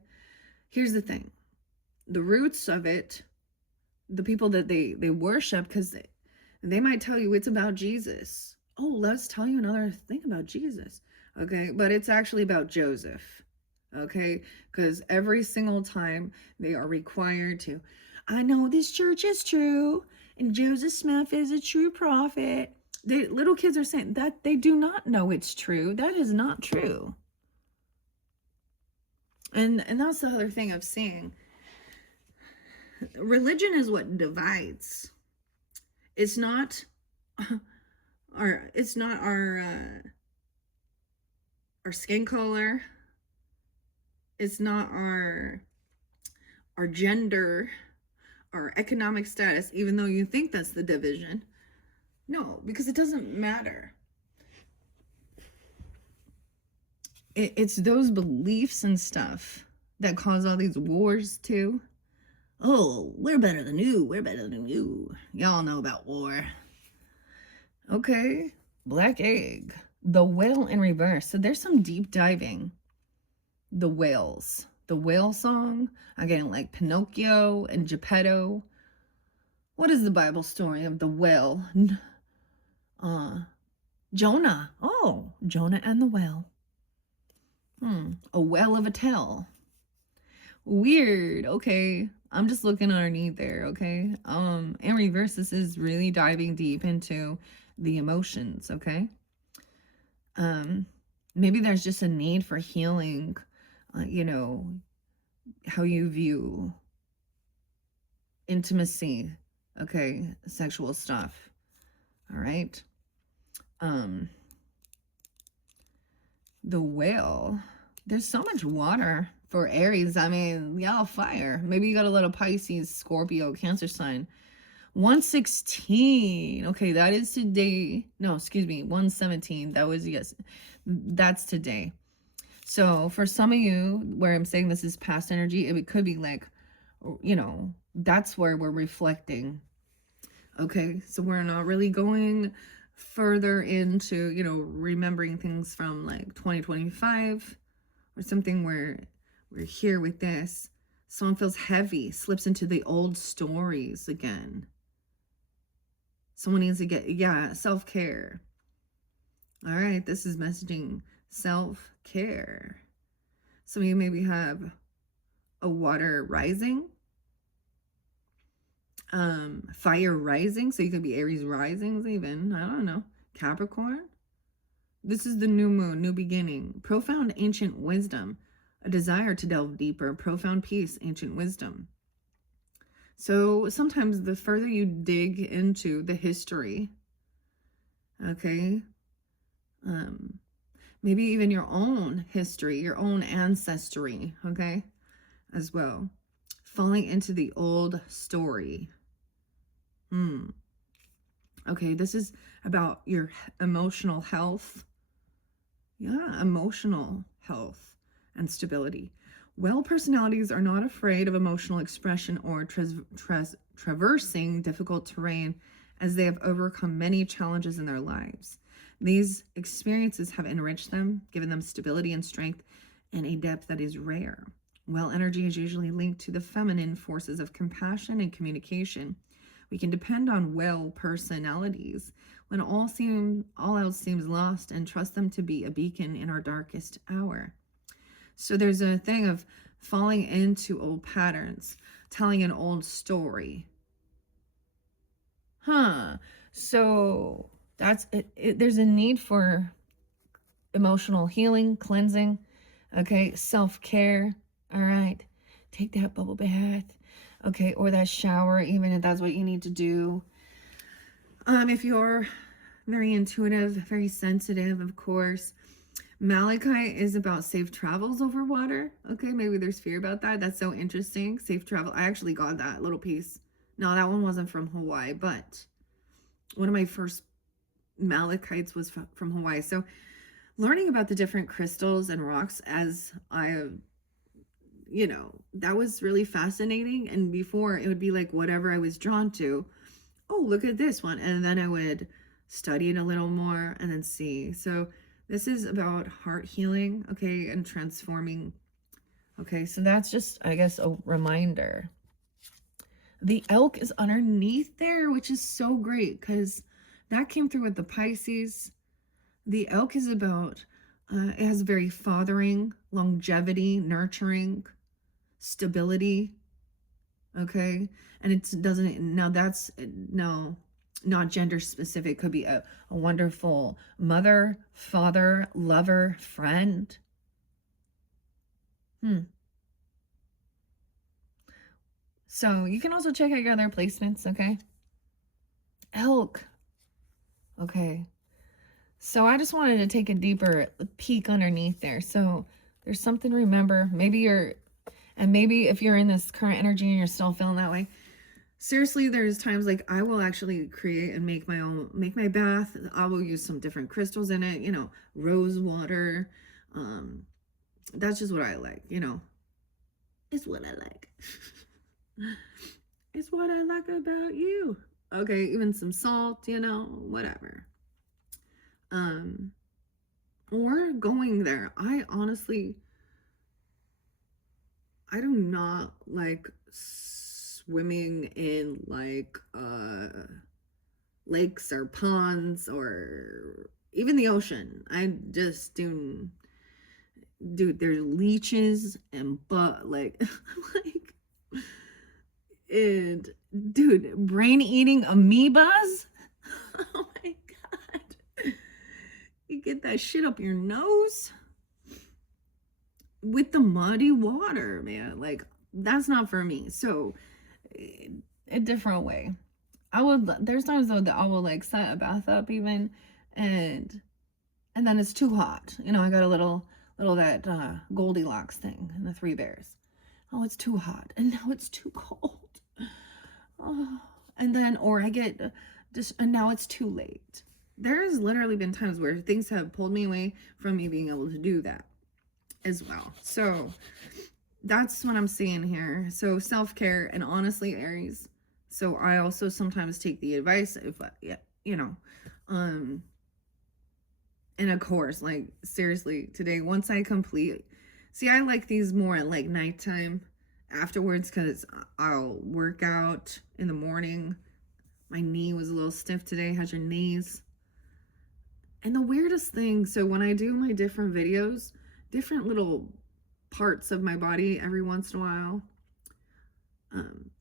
Here's the thing. The roots of it, the people that they worship, because they might tell you it's about Jesus. Oh, let's tell you another thing about Jesus, okay? But it's actually about Joseph, okay? Because every single time they are required to, I know this church is true, and Joseph Smith is a true prophet. Little kids are saying that they do not know it's true. That is not true. And that's the other thing of seeing. Religion is what divides. It's not our skin color. It's not our gender, our economic status, even though you think that's the division. No, because it doesn't matter. It's those beliefs and stuff that cause all these wars too. Oh, we're better than you. We're better than you. Y'all know about war. Okay, black egg. The whale in reverse. So there's some deep diving. The whales. The whale song. Again, like Pinocchio and Geppetto. What is the Bible story of the whale? Jonah. Oh, Jonah and the whale. A whale of a tale. Weird. Okay, I'm just looking underneath there. Okay, in reverse, this is really diving deep into the emotions. Okay, maybe there's just a need for healing. You know, how you view intimacy. Okay, sexual stuff. All right. Um, the whale. There's so much water for Aries. I mean, y'all fire. Maybe you got a little Pisces, Scorpio, Cancer sign. 116. Okay, that is today. No, excuse me, 117. That was, yes, that's today. So for some of you, where I'm saying this is past energy, it could be like, you know, that's where we're reflecting. Okay, so we're not really going further into, you know, remembering things from like 2025 or something where we're here with this. Someone feels heavy, slips into the old stories again. Someone needs to get, yeah, self-care. All right, this is messaging self-care. Some of you maybe have a water rising, fire rising. So you could be Aries risings even. I don't know. Capricorn. This is the new moon, new beginning. Profound ancient wisdom. A desire to delve deeper. Profound peace, ancient wisdom. So sometimes the further you dig into the history, okay, maybe even your own history, your own ancestry, okay, as well. Falling into the old story. Okay, this is about your emotional health. Yeah, emotional health and stability. Well, personalities are not afraid of emotional expression or traversing difficult terrain, as they have overcome many challenges in their lives. These experiences have enriched them, given them stability and strength, and a depth that is rare. Well, energy is usually linked to the feminine forces of compassion and communication. We can depend on well personalities when all else seems lost, and trust them to be a beacon in our darkest hour. So there's a thing of falling into old patterns, telling an old story. So that's it. There's a need for emotional healing, cleansing, okay, self-care. All right, take that bubble bath, okay, or that shower, even if that's what you need to do. If you're very intuitive, very sensitive, of course, Malachite is about safe travels over water. Okay, maybe there's fear about that. That's so interesting. Safe travel. I actually got that little piece. No, that one wasn't from Hawaii, but one of my first Malachites was from Hawaii. So learning about the different crystals and rocks as that was really fascinating. And before, it would be like whatever I was drawn to. Oh, look at this one. And then I would study it a little more and then see. So this is about heart healing, okay, and transforming. Okay, so that's just, I guess, a reminder. The elk is underneath there, which is so great because that came through with the Pisces. The elk is about, it has very fathering, longevity, nurturing, stability, okay? And it doesn't, now that's, no, not gender specific. Could be a wonderful mother, father, lover, friend. So you can also check out your other placements, okay? Elk. Okay. So I just wanted to take a deeper peek underneath there. So there's something to remember. Maybe if you're in this current energy and you're still feeling that way, seriously, there's times like I will actually create and make my bath. I will use some different crystals in it, rose water. That's just what I like, It's what I like. It's what I like about you. Okay, even some salt, whatever. Or going there. I do not like swimming in like lakes or ponds or even the ocean. I just do. Dude, there's leeches and like and dude, brain eating amoebas. Oh my god, you get that shit up your nose with the muddy water, man. Like, that's not for me. So a different way. There's times though that I will like set a bath up even and then it's too hot. You know, I got a little that Goldilocks thing and the three bears. Oh, it's too hot, and now it's too cold. Oh, and then, or I get just, and now it's too late. There's literally been times where things have pulled me away from me being able to do that as well. So that's what I'm seeing here. So self-care, and honestly, Aries. So I also sometimes take the advice if, yeah, you know, and of course, like seriously, today, once I complete, see, I like these more at like nighttime afterwards, because I'll work out in the morning. My knee was a little stiff today. How's your knees? And the weirdest thing, so when I do my different videos, different little parts of my body every once in a while.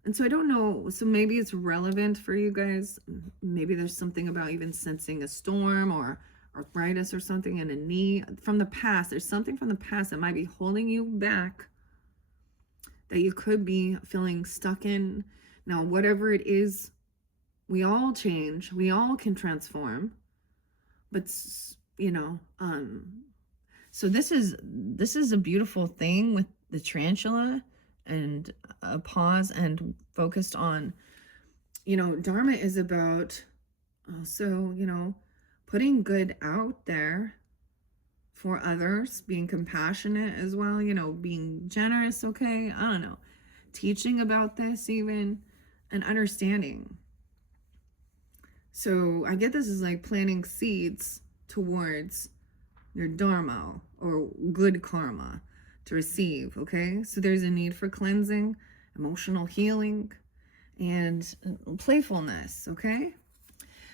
And so I don't know, so maybe it's relevant for you guys. Maybe there's something about even sensing a storm or arthritis or something in a knee from the past. There's something from the past that might be holding you back, that you could be feeling stuck in. Now, whatever it is, we all change, we all can transform, but you know, so this is a beautiful thing with the tarantula, and a pause and focused on, you know, Dharma is about also, you know, putting good out there for others, being compassionate as well, you know, being generous, okay? I don't know. Teaching about this even, and understanding. So I get this is like planting seeds towards your Dharma or good karma to receive, okay? So there's a need for cleansing, emotional healing, and playfulness, okay?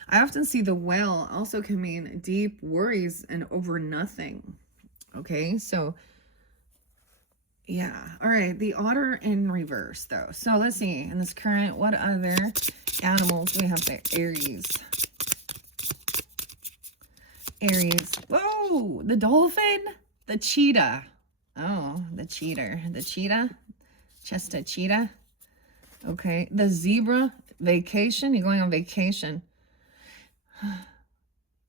I often see the well also can mean deep worries and over nothing, okay? So, yeah. All right, the otter in reverse, though. So let's see, in this current, what other animals we have there? Aries. Aries. Whoa, the dolphin, the cheetah. Oh, the cheater. The cheetah. Just a cheetah. Okay. The zebra. Vacation. You're going on vacation.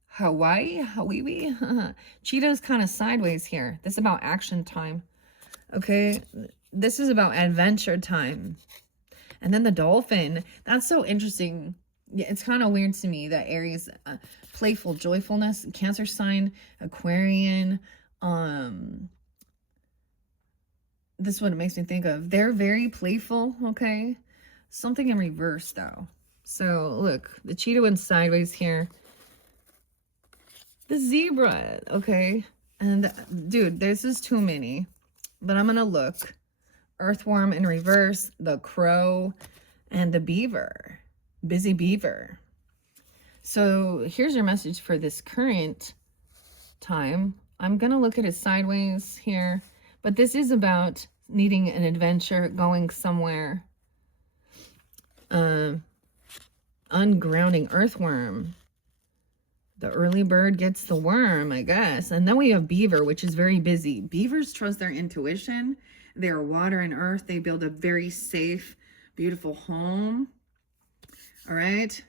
Hawaii. Hawaii. Cheetah is kind of sideways here. This is about action time. Okay. This is about adventure time. And then the dolphin. That's so interesting. Yeah, it's kind of weird to me that Aries, playful joyfulness, Cancer sign, Aquarian, this is what it makes me think of. They're very playful, okay? Something in reverse, though. So, look, the cheetah went sideways here. The zebra, okay? And, dude, this is too many. But I'm going to look. Earthworm in reverse, the crow, and the beaver. Busy beaver. So, here's your message for this current time. I'm going to look at it sideways here. But this is about needing an adventure, going somewhere. Ungrounding earthworm. The early bird gets the worm, I guess. And then we have beaver, which is very busy. Beavers trust their intuition. They are water and earth. They build a very safe, beautiful home. All right.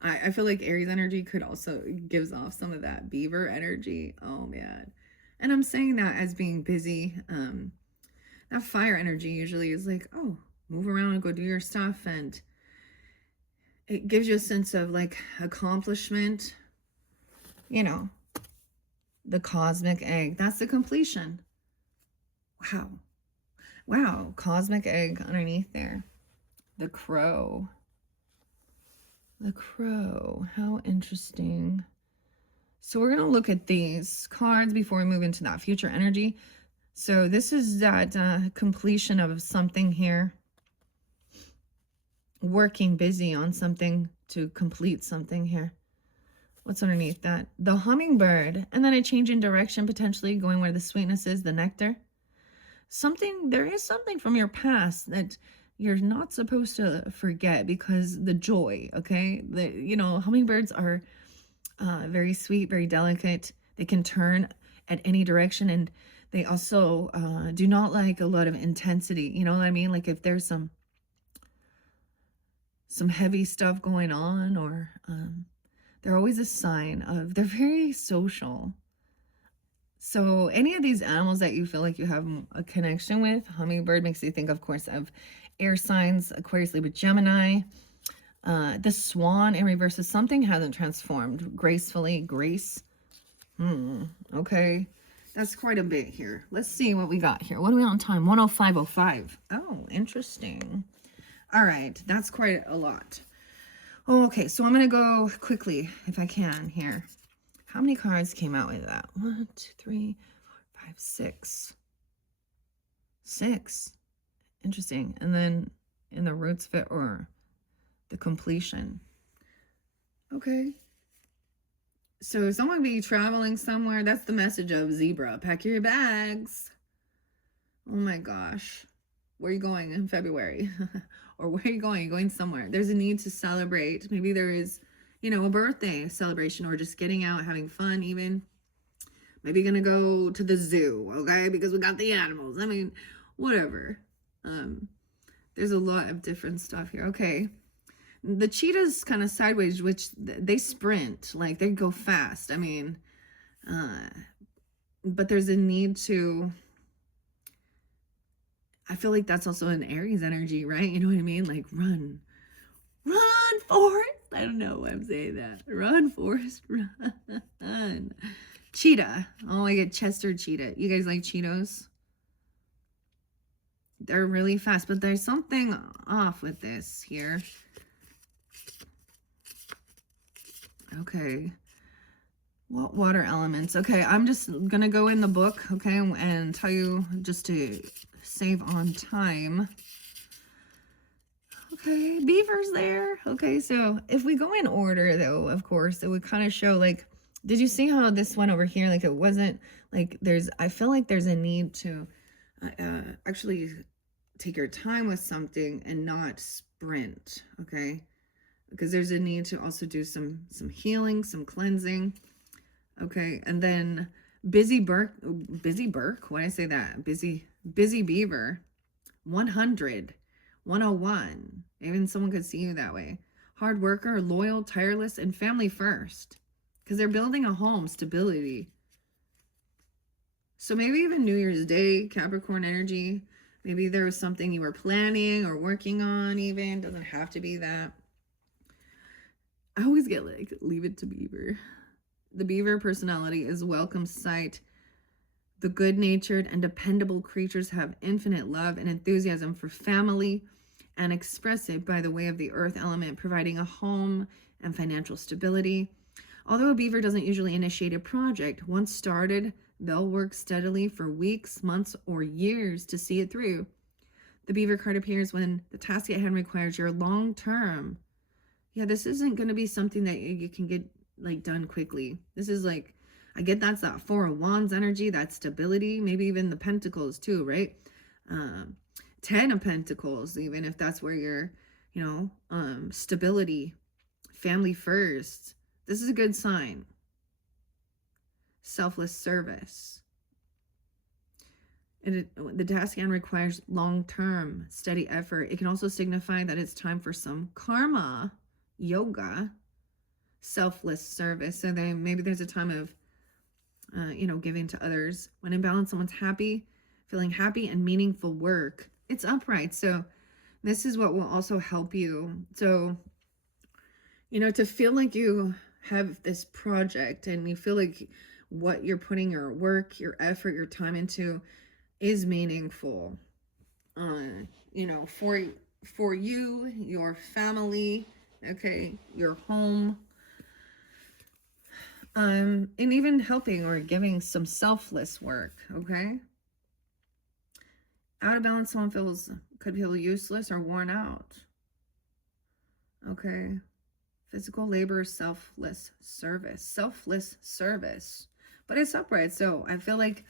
I feel like Aries energy could also gives off some of that beaver energy. Oh, man. And I'm saying that as being busy. That fire energy usually is like, oh, move around and go do your stuff. And it gives you a sense of like accomplishment. You know, the cosmic egg. That's the completion. Wow. Wow. Cosmic egg underneath there. The crow. The crow. How interesting. So we're going to look at these cards before we move into that future energy. So this is that completion of something here. Working busy on something to complete something here. What's underneath that? The hummingbird. And then a change in direction, potentially going where the sweetness is, the nectar. There is something from your past that you're not supposed to forget, because the joy, okay? Hummingbirds are very sweet, very delicate. They can turn at any direction, and they also do not like a lot of intensity. You know what I mean? Like if there's some heavy stuff going on, or They're always a sign of, they're very social. So any of these animals that you feel like you have a connection with, hummingbird makes you think, of course, of air signs, Aquarius, Libra, Gemini. The swan in reverse is something hasn't transformed gracefully. Grace. Okay. That's quite a bit here. Let's see what we got here. What are we on time? 105.05. Oh, interesting. All right. That's quite a lot. Okay, so I'm going to go quickly, if I can, here. How many cards came out with that? 1, 2, 3, 4, 5, 6. 6. Interesting. And then in the roots of it, or the completion. Okay. So someone be traveling somewhere. That's the message of Zebra. Pack your bags. Oh my gosh. Where are you going in February? Or where are you going? You're going somewhere. There's a need to celebrate. Maybe there is, you know, a birthday celebration, or just getting out, having fun even. Maybe you're going to go to the zoo, okay? Because we got the animals. I mean, whatever. There's a lot of different stuff here. Okay. The cheetah's kind of sideways, which they sprint, like they go fast. I mean, but there's a need to, I feel like that's also an Aries energy, right? You know what I mean? Like run, forest. I don't know why I'm saying that. Run, forest, run. Cheetah. Oh, I get Chester cheetah. You guys like Cheetos? They're really fast, but there's something off with this here. Okay. What water elements? Okay, I'm just gonna go in the book, okay, and tell you just to save on time. Okay, beaver's there. Okay, so if we go in order, though, of course, it would kind of show, like, did you see how this went over here? Like, it wasn't, like, I feel like there's a need to actually take your time with something and not sprint, okay? Because there's a need to also do some healing, some cleansing, okay? And then busy Burke, why did I say that? Busy beaver, 100, 101. Even someone could see you that way. Hard worker, loyal, tireless, and family first. Because they're building a home, stability. So maybe even New Year's Day, Capricorn energy. Maybe there was something you were planning or working on even. Doesn't have to be that. I always get like, leave it to beaver. The beaver personality is welcome sight. The good-natured and dependable creatures have infinite love and enthusiasm for family and express it by the way of the earth element, providing a home and financial stability. Although a beaver doesn't usually initiate a project, once started, they'll work steadily for weeks, months, or years to see it through. The beaver card appears when the task at hand requires your long-term. Yeah, this isn't going to be something that you can get like done quickly. This is like, I get that's that Four of Wands energy, that stability, maybe even the Pentacles too, right? 10 of Pentacles, even if that's where you're, you know, stability, family first. This is a good sign. Selfless service. And the task hand requires long-term, steady effort. It can also signify that it's time for some karma, yoga, selfless service. So then maybe there's a time of, you know, giving to others. When in balance, someone's happy, feeling happy and meaningful work. It's upright. So this is what will also help you. So, you know, to feel like you have this project and you feel like what you're putting your work, your effort, your time into is meaningful, you know, for you, your family, okay, your home, and even helping or giving some selfless work, okay? Out of balance, someone could feel useless or worn out, okay? Physical labor, selfless service, but it's upright. So I feel like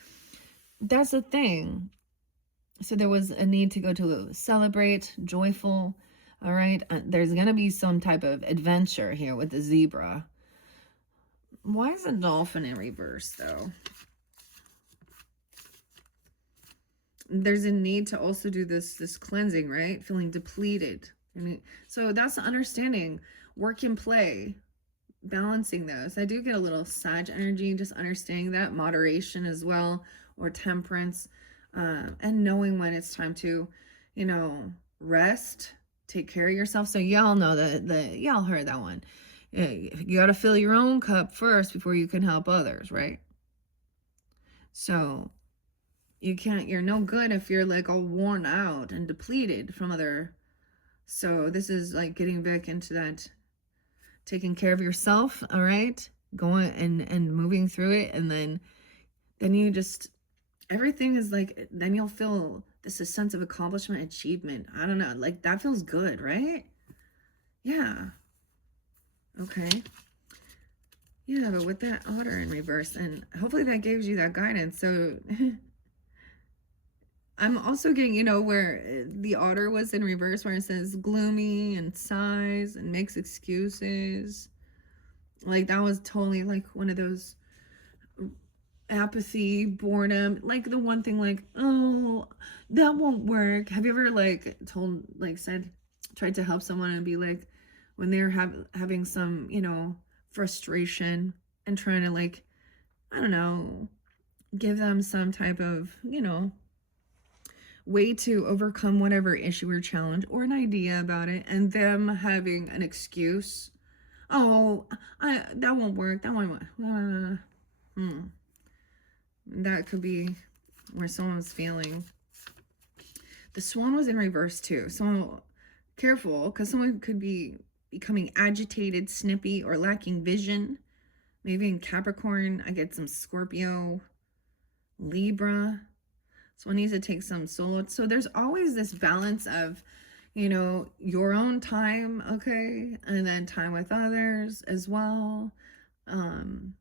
that's the thing. So there was a need to go to celebrate, joyful, all right? There's going to be some type of adventure here with the zebra. Why is a dolphin in reverse, though? There's a need to also do this cleansing, right? Feeling depleted. I mean, so that's understanding work and play. balancing those. I do get a little Sag energy, just understanding that, moderation as well, or temperance, and knowing when it's time to, you know, rest, take care of yourself. So y'all know that y'all heard that one. You got to fill your own cup first before you can help others, right? So you're no good if you're like all worn out and depleted from other. So this is like getting back into that, taking care of yourself, all right? Going and moving through it, and then you just, everything is like, then you'll feel this a sense of accomplishment, achievement. I don't know, like that feels good, right? Yeah. Okay. Yeah, but with that Otter in reverse, and hopefully that gives you that guidance. So I'm also getting, you know, where the Otter was in reverse, where it says gloomy and sighs and makes excuses. Like that was totally like one of those apathy, boredom, like the one thing, like, oh, that won't work. Have you ever like tried to help someone and be like, when they're having some, you know, frustration, and trying to like, I don't know, give them some type of, you know, way to overcome whatever issue or challenge, or an idea about it, and them having an excuse. Oh, that won't work. That won't. That could be where someone's feeling. The Swan was in reverse too, so careful, because someone could be becoming agitated, snippy, or lacking vision. Maybe in Capricorn, I get some Scorpio, Libra. Someone needs to take some solo. So there's always this balance of, you know, your own time, okay, and then time with others as well. And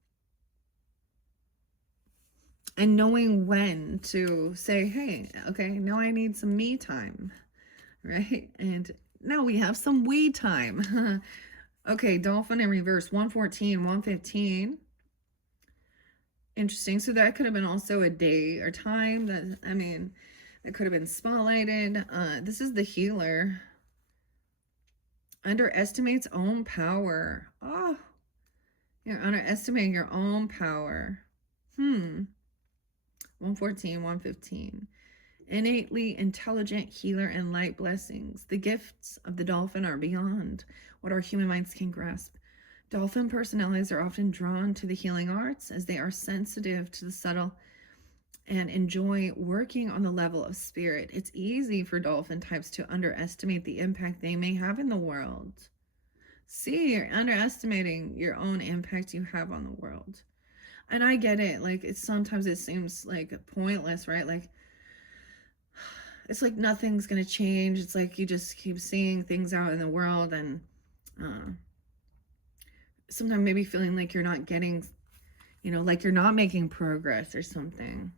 knowing when to say, hey, okay, now I need some me time, right? And now we have some we time. Okay, Dolphin in reverse, 114, 115. Interesting. So that could have been also a day or time that, I mean, that could have been spotlighted. This is the Healer. Underestimates own power. Oh, you're underestimating your own power. 114, 115. Innately intelligent, healer, and light blessings. The gifts of the dolphin are beyond what our human minds can grasp. Dolphin personalities are often drawn to the healing arts as they are sensitive to the subtle and enjoy working on the level of spirit. It's easy for dolphin types to underestimate the impact they may have in the world. See, you're underestimating your own impact you have on the world. And I get it. Like, sometimes it seems like pointless, right? Like, it's like nothing's gonna change. It's like you just keep seeing things out in the world, and sometimes maybe feeling like you're not getting, you know, like you're not making progress or something.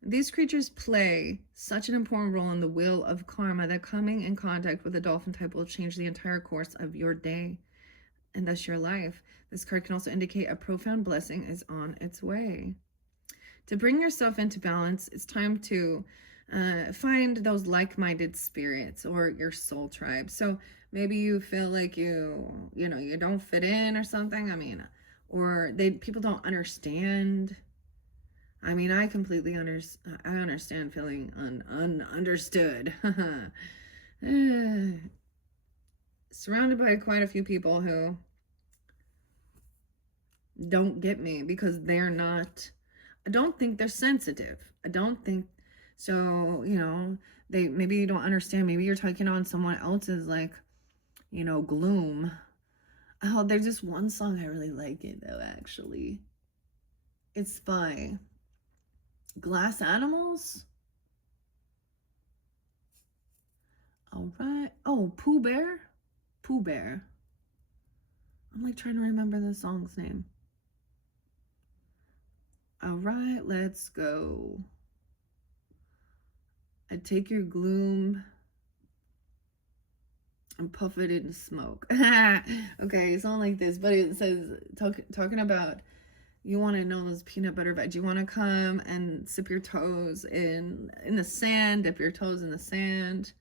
These creatures play such an important role in the wheel of karma that coming in contact with a dolphin type will change the entire course of your day, and thus your life. This card can also indicate a profound blessing is on its way. To bring yourself into balance, it's time to find those like-minded spirits or your soul tribe. So maybe you feel like you don't fit in or something. I mean, or people don't understand. I mean, I completely understand feeling understood. Surrounded by quite a few people who don't get me because they're not, I don't think they're sensitive. I don't think so, you know, maybe you don't understand. Maybe you're taking on someone else's, like, you know, gloom. Oh, there's just one song I really like it though, actually. It's by Glass Animals. All right. Oh, Pooh Bear. Pooh Bear. I'm like trying to remember the song's name. All right, let's go. I take your gloom and puff it into smoke. Okay, it's not like this, but it says, talking about, you want to know those peanut butter veg. You want to come and sip your toes in the sand, dip your toes in the sand.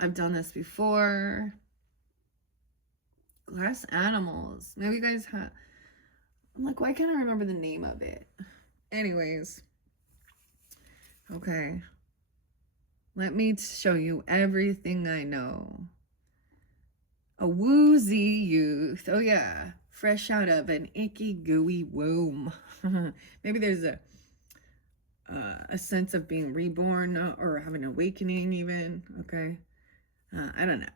I've done this before. Glass animals. Maybe you guys have. I'm like, why can't I remember the name of it? Anyways. Okay. Let me show you everything I know. A woozy youth. Oh, yeah. Fresh out of an icky, gooey womb. Maybe there's a sense of being reborn or having an awakening even. Okay. I don't know.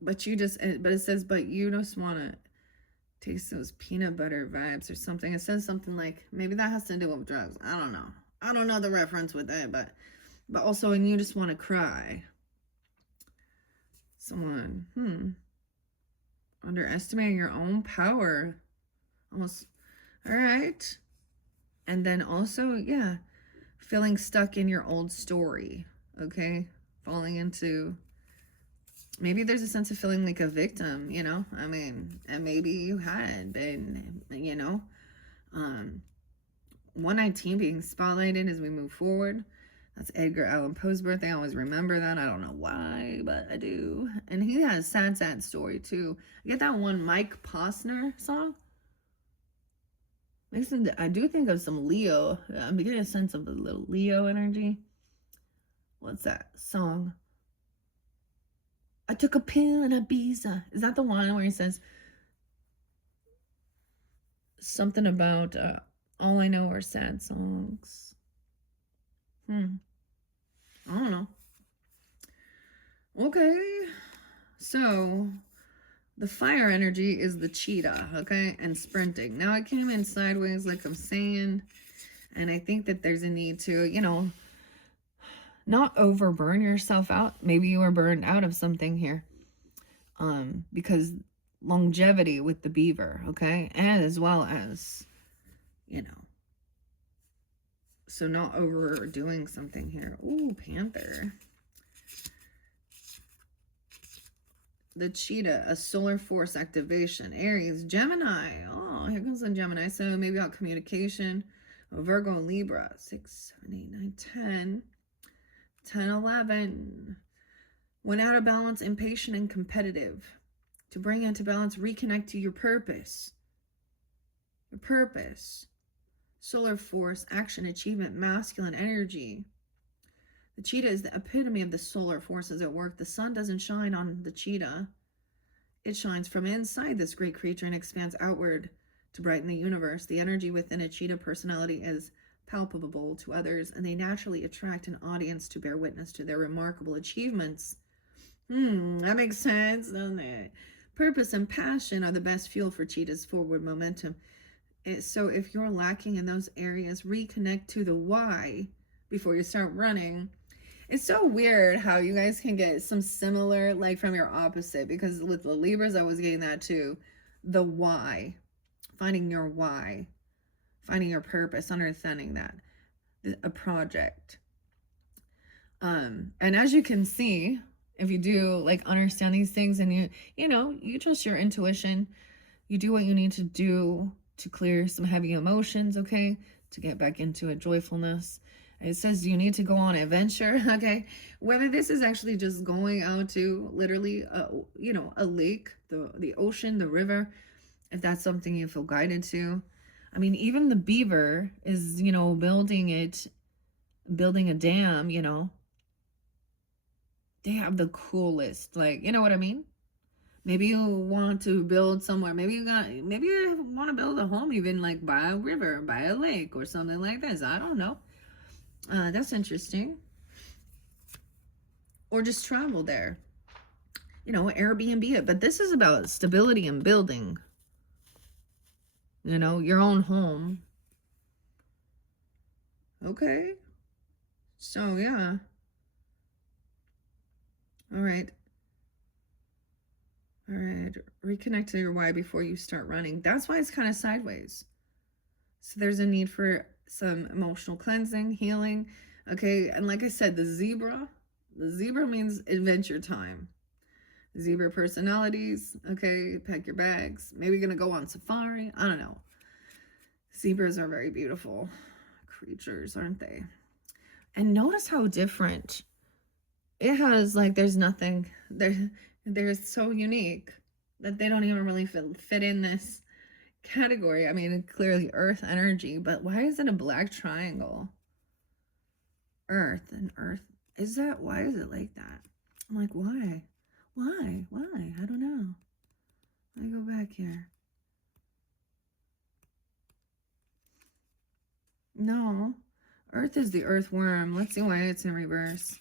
But it says, but you just want to taste those peanut butter vibes or something. It says something like, maybe that has to do with drugs. I don't know. I don't know the reference with that, but also, and you just want to cry. Someone, underestimating your own power. Almost, all right. And then also, yeah, feeling stuck in your old story, okay? Falling into, maybe there's a sense of feeling like a victim, you know? I mean, and maybe you had been, you know? 119 being spotlighted as we move forward. That's Edgar Allan Poe's birthday. I always remember that. I don't know why, but I do. And he has a sad story, too. I get that one Mike Posner song. I do think of some Leo. I'm getting a sense of a little Leo energy. What's that song? I took a pill in Ibiza. Is that the one where he says something about all I know are sad songs? I don't know. Okay. So the fire energy is the cheetah, okay? And sprinting. Now it came in sideways like I'm saying. And I think that there's a need to, you know, not overburn yourself out. Maybe you were burned out of something here. Because longevity with the beaver, okay? And as well as, you know, so not overdoing something here. Ooh, Panther. The cheetah, a solar force activation. Aries, Gemini. Oh, here comes the Gemini. So maybe about communication. Virgo, Libra. 6, 7, 8, 9, 10. 10, 11. When out of balance, impatient and competitive. To bring into balance, reconnect to your purpose. Your purpose. Solar force, action, achievement, masculine energy. The cheetah is the epitome of the solar forces at work. The sun doesn't shine on the cheetah. It shines from inside this great creature and expands outward to brighten the universe. The energy within a cheetah personality is palpable to others, and they naturally attract an audience to bear witness to their remarkable achievements. That makes sense, doesn't it? Purpose and passion are the best fuel for cheetah's forward momentum. So if you're lacking in those areas, reconnect to the why before you start running. It's so weird how you guys can get some similar, like from your opposite, because with the Libras, I was getting that too. The why, finding your why, finding your purpose, understanding that, a project. And as you can see, if you do like understand these things and you trust your intuition, you do what you need to do to clear some heavy emotions, okay, to get back into a joyfulness. It says you need to go on an adventure, okay? Whether this is actually just going out to literally, a lake, the ocean, the river, if that's something you feel guided to. I mean, even the beaver is, building a dam, They have the coolest, like, you know what I mean? Maybe you want to build somewhere. Maybe you want to build a home even like by a river, by a lake or something like this. I don't know. That's interesting. Or just travel there. Airbnb it. But this is about stability and building. Your own home. Okay. So, yeah. All right. All right. Reconnect to your why before you start running. That's why it's kind of sideways. So there's a need for some emotional cleansing, healing. Okay. And like I said, the zebra means adventure time. Zebra personalities. Okay. Pack your bags. Maybe you're going to go on safari. I don't know. Zebras are very beautiful creatures, aren't they? And notice how different it has, like, there's nothing there. They're so unique that they don't even really fit in this category. I mean, clearly earth energy, but why is it a black triangle? Earth and earth. Why is it like that? I'm like, why? Why? I don't know. Let me go back here. No. Earth is the earthworm. Let's see why it's in reverse.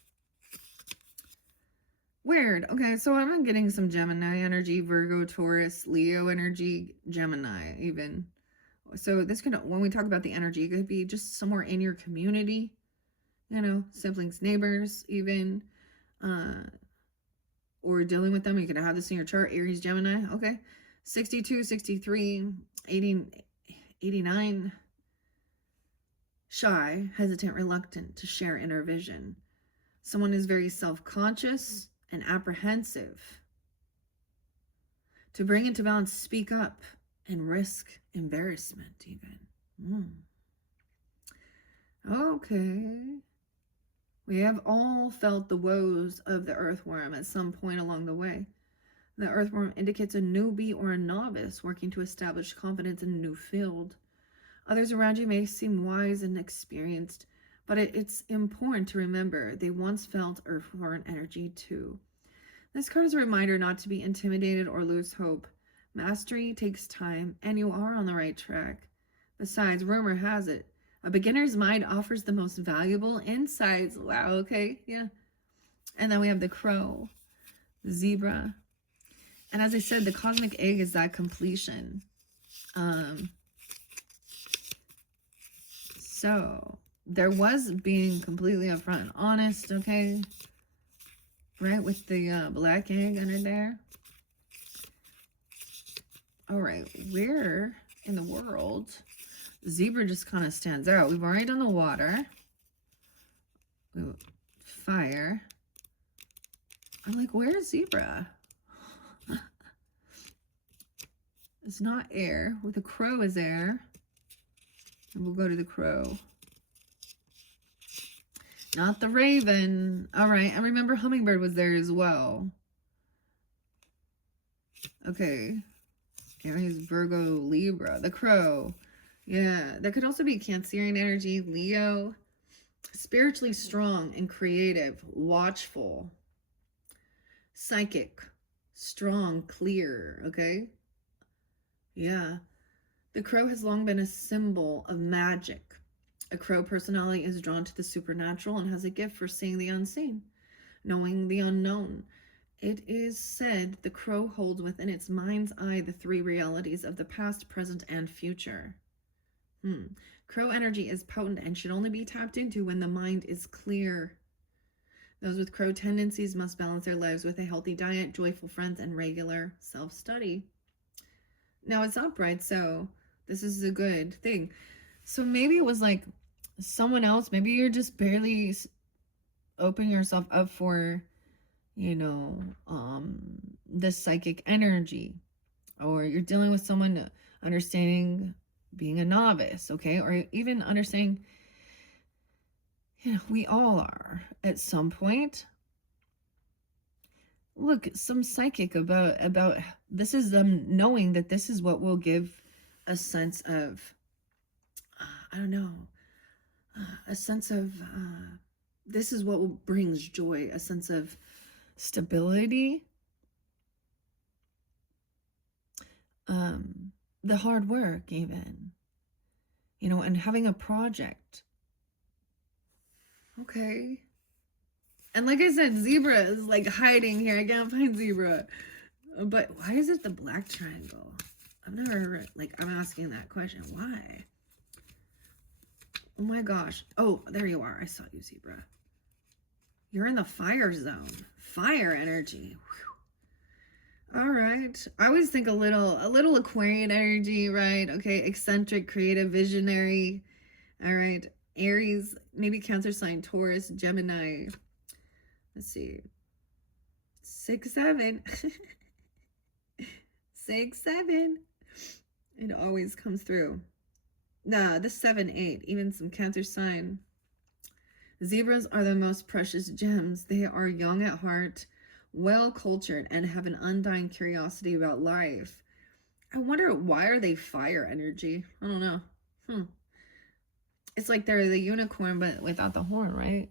Weird. Okay, so I'm getting some Gemini energy, Virgo, Taurus, Leo energy, Gemini even. So this could, when we talk about the energy, it could be just somewhere in your community, you know, siblings, neighbors, even, or dealing with them. You could have this in your chart, Aries, Gemini. Okay. 62, 63, 80, 89. Shy, hesitant, reluctant to share inner vision. Someone is very self-conscious and apprehensive. To bring into balance, speak up and risk embarrassment even. Okay. We have all felt the woes of the earthworm at some point along the way. The earthworm indicates a newbie or a novice working to establish confidence in a new field. Others around you may seem wise and experienced, but it's important to remember they once felt earthworm energy too. This card is a reminder not to be intimidated or lose hope. Mastery takes time, and you are on the right track. Besides, rumor has it, a beginner's mind offers the most valuable insights. Wow, okay, yeah. And then we have the crow, the zebra. And as I said, the cosmic egg is that completion. So there was being completely upfront and honest, okay? Right, with the black egg under there. All right, where in the world? Zebra just kind of stands out. We've already done the water. Ooh, fire. I'm like, where's zebra? It's not air. With the crow is air. And we'll go to the crow. Not the raven. All right, and remember hummingbird was there as well. Okay. Aries, Virgo, Libra, the crow. Yeah, that could also be Cancerian energy, Leo. Spiritually strong and creative, watchful. Psychic, strong, clear, okay? Yeah. The crow has long been a symbol of magic. A crow personality is drawn to the supernatural and has a gift for seeing the unseen, knowing the unknown. It is said the crow holds within its mind's eye the three realities of the past, present, and future. Crow energy is potent and should only be tapped into when the mind is clear. Those with crow tendencies must balance their lives with a healthy diet, joyful friends, and regular self-study. Now it's upright, so this is a good thing. So maybe it was like someone else. Maybe you're just barely opening yourself up for, you know, this psychic energy, or you're dealing with someone understanding being a novice, okay, or even understanding, you know, we all are at some point. Look, some psychic about this is them knowing that this is what will give a sense of, I don't know, a sense of, this is what brings joy, a sense of stability, the hard work even, you know, and having a project. Okay. And like I said, zebra is like hiding here. I can't find zebra. But why is it the black triangle? I've never, like, I'm asking that question. Why? Oh my gosh. Oh, there you are. I saw you, zebra. You're in the fire zone. Fire energy. Whew. All right. I always think a little Aquarian energy, right? Okay. Eccentric, creative, visionary. All right. Aries, maybe Cancer sign, Taurus, Gemini. Let's see. 6, 7. 6, 7. It always comes through. Nah, the 7, 8. Even some Cancer sign. Zebras are the most precious gems. They are young at heart, well cultured, and have an undying curiosity about life. I wonder, why are they fire energy? I don't know. It's like they're the unicorn, but without the horn, right?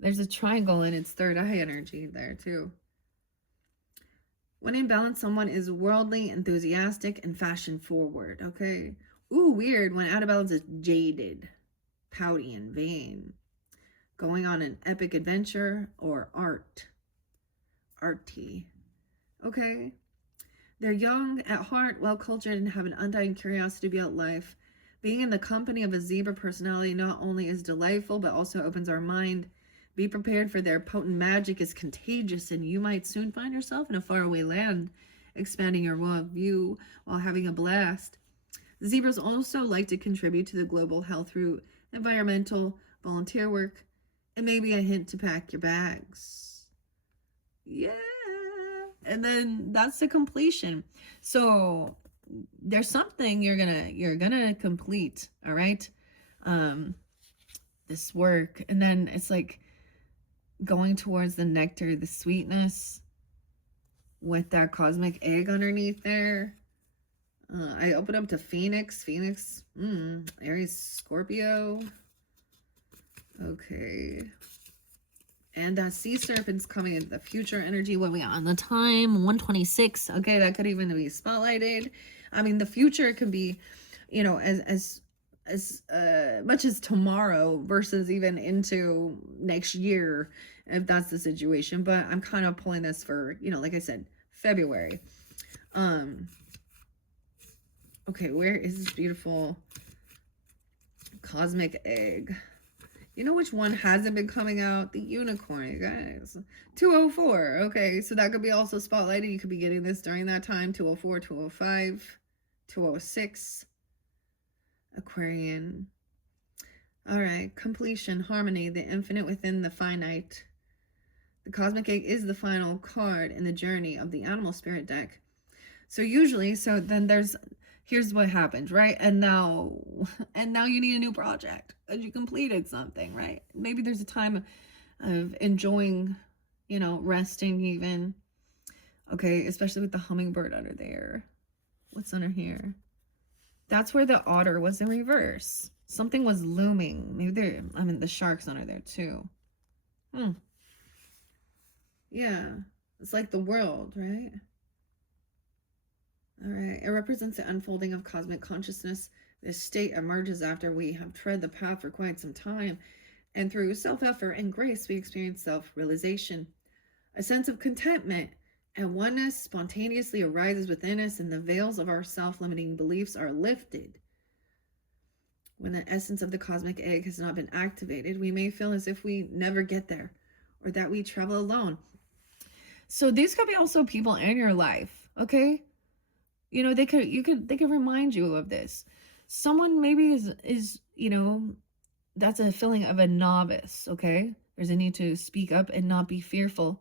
There's a triangle in its third eye energy there, too. When in balance, someone is worldly, enthusiastic, and fashion forward, okay? Ooh, weird. When out of balance, is jaded, pouty, and vain. Going on an epic adventure or arty. Okay? They're young at heart, well cultured, and have an undying curiosity about life. Being in the company of a zebra personality not only is delightful, but also opens our mind. Be prepared, for their potent magic is contagious, and you might soon find yourself in a faraway land, expanding your worldview while having a blast. Zebras also like to contribute to the global health through environmental volunteer work, and maybe a hint to pack your bags. Yeah. And then that's the completion. So there's something you're gonna complete, all right? This work. And then it's like going towards the nectar, the sweetness, with that cosmic egg underneath there. I open up to Phoenix. Aries, Scorpio. Okay. And that sea serpent's coming into the future energy. What we got on the time? 126. Okay, that could even be spotlighted. I mean, the future can be, you know, as much as tomorrow versus even into next year, if that's the situation. But I'm kind of pulling this for, you know, like I said, February. Okay, where is this beautiful cosmic egg? You know which one hasn't been coming out? The unicorn, you guys. 204. Okay, so that could be also spotlighted. You could be getting this during that time. 204, 205, 206. Aquarian. All right, completion, harmony, the infinite within the finite. The cosmic egg is the final card in the journey of the animal spirit deck. So usually, so then here's what happened, right? And now you need a new project because you completed something, right? Maybe there's a time of enjoying, you know, resting even. Okay, especially with the hummingbird under there. What's under here? That's where the otter was in reverse. Something was looming. Maybe the shark's under there too. Yeah, it's like the world, right? All right, it represents the unfolding of cosmic consciousness. This state emerges after we have tread the path for quite some time, and through self-effort and grace, we experience self-realization. A sense of contentment and oneness spontaneously arises within us, and the veils of our self-limiting beliefs are lifted. When the essence of the cosmic egg has not been activated, we may feel as if we never get there, or that we travel alone. So these could be also people in your life, okay? You know, they could remind you of this. Someone maybe is, you know, that's a feeling of a novice, okay? There's a need to speak up and not be fearful.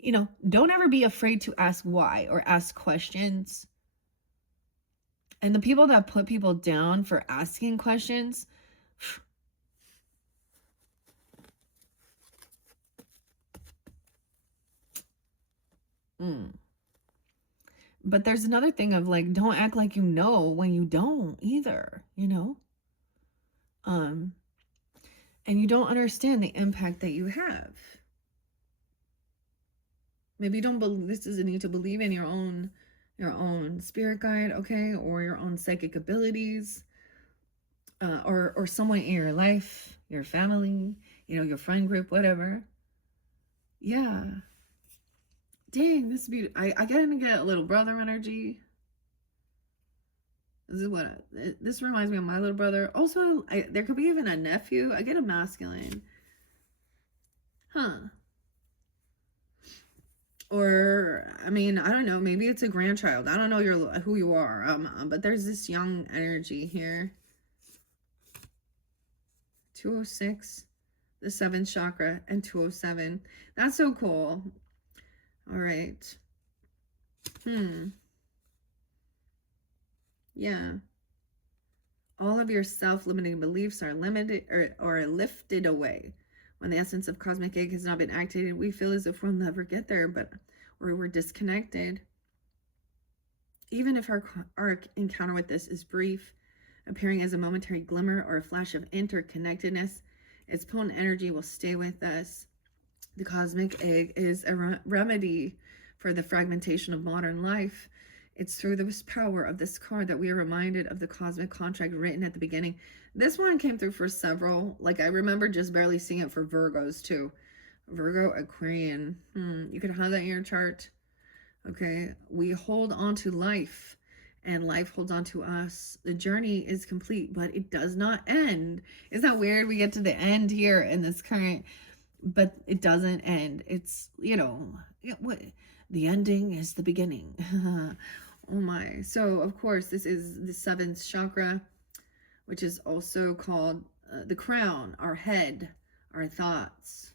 You know, don't ever be afraid to ask why or ask questions. And the people that put people down for asking questions, But there's another thing of like, don't act like you know when you don't either, you know? And you don't understand the impact that you have. Maybe you don't believe, this is a need to believe in your own spirit guide, okay? Or your own psychic abilities, or someone in your life, your family, you know, your friend group, whatever. Yeah. Dang, this is beautiful. I gotta get a little brother energy. This reminds me of my little brother. Also, there could be even a nephew. I get a masculine. Or, I mean, I don't know. Maybe it's a grandchild. I don't know who you are. But there's this young energy here. 206, the 7th chakra, and 207. That's so cool. All right. Yeah. All of your self-limiting beliefs are limited or lifted away. When the essence of cosmic egg has not been activated, we feel as if we'll never get there, or we're disconnected. Even if our encounter with this is brief, appearing as a momentary glimmer or a flash of interconnectedness, its potent energy will stay with us. The cosmic egg is a remedy for the fragmentation of modern life. It's through this power of this card that we are reminded of the cosmic contract written at the beginning. This one came through for several. Like, I remember just barely seeing it for Virgos too. Virgo, Aquarian. You could have that in your chart. Okay. We hold on to life, and life holds on to us. The journey is complete, but it does not end. Isn't that weird? We get to the end here in this current, but it doesn't end. It's, what? The ending is the beginning. Oh my. So, of course, this is the seventh chakra, which is also called the crown, our head, our thoughts.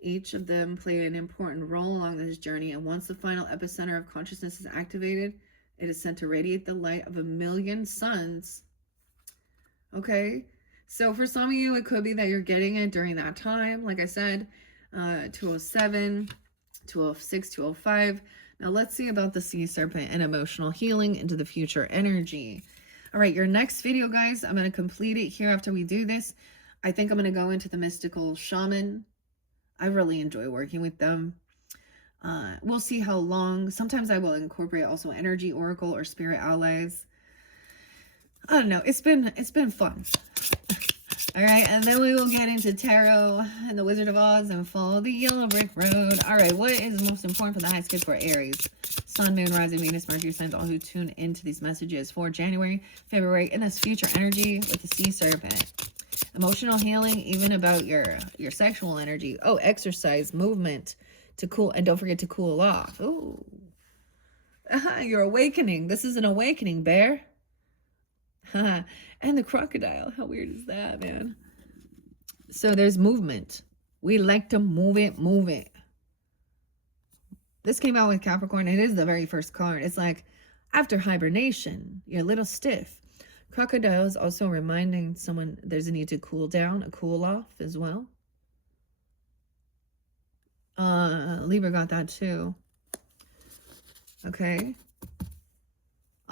Each of them play an important role along this journey, and once the final epicenter of consciousness is activated, it is sent to radiate the light of 1,000,000 suns. Okay? So for some of you, it could be that you're getting it during that time. Like I said, 207, 206, 205. Now let's see about the sea serpent and emotional healing into the future energy. All right, your next video, guys, I'm going to complete it here after we do this. I think I'm going to go into the mystical shaman. I really enjoy working with them. We'll see how long. Sometimes I will incorporate also energy oracle or spirit allies. I don't know. It's been fun. All right, and then we will get into tarot and the Wizard of Oz and follow the yellow brick road. All right, what is most important for the highest good for Aries? Sun, Moon, Rising, Venus, Mercury signs, all who tune into these messages for January, February, in this future energy with the sea serpent. Emotional healing, even about your sexual energy. Oh, exercise, movement to cool, and don't forget to cool off. Oh, you're awakening. This is an awakening, bear. And the crocodile. How weird is that, man? So there's movement. We like to move it, move it. This came out with Capricorn. It is the very first card. It's like, after hibernation, you're a little stiff. Crocodile is also reminding someone there's a need to cool down, a cool off as well. Libra got that too. Okay.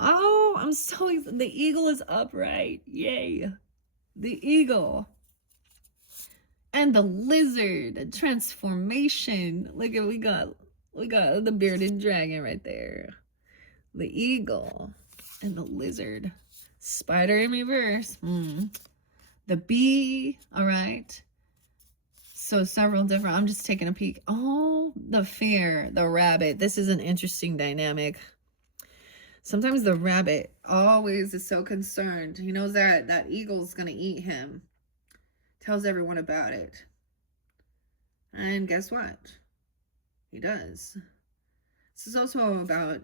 Oh, I'm so excited. The eagle is upright. Yay. The eagle. And the lizard. Transformation. Look at, we got the bearded dragon right there. The eagle. And the lizard. Spider in reverse. The bee. All right. So several different. I'm just taking a peek. Oh, the fear. The rabbit. This is an interesting dynamic. Sometimes the rabbit always is so concerned. He knows that eagle's going to eat him. Tells everyone about it. And guess what? He does. This is also about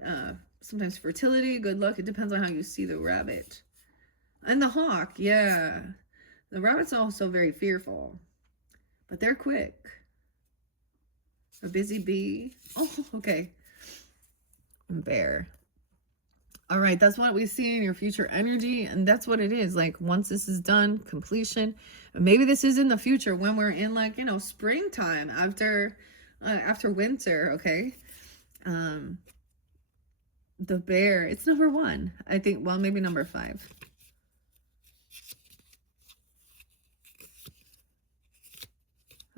sometimes fertility, good luck. It depends on how you see the rabbit. And the hawk, yeah. The rabbit's also very fearful. But they're quick. A busy bee. Oh, okay. And bear. All right, that's what we see in your future energy, and that's what it is. Like, once this is done, completion. Maybe this is in the future when we're in, like, springtime after winter. Okay. The bear. It's number 1. I think. Well, maybe number 5.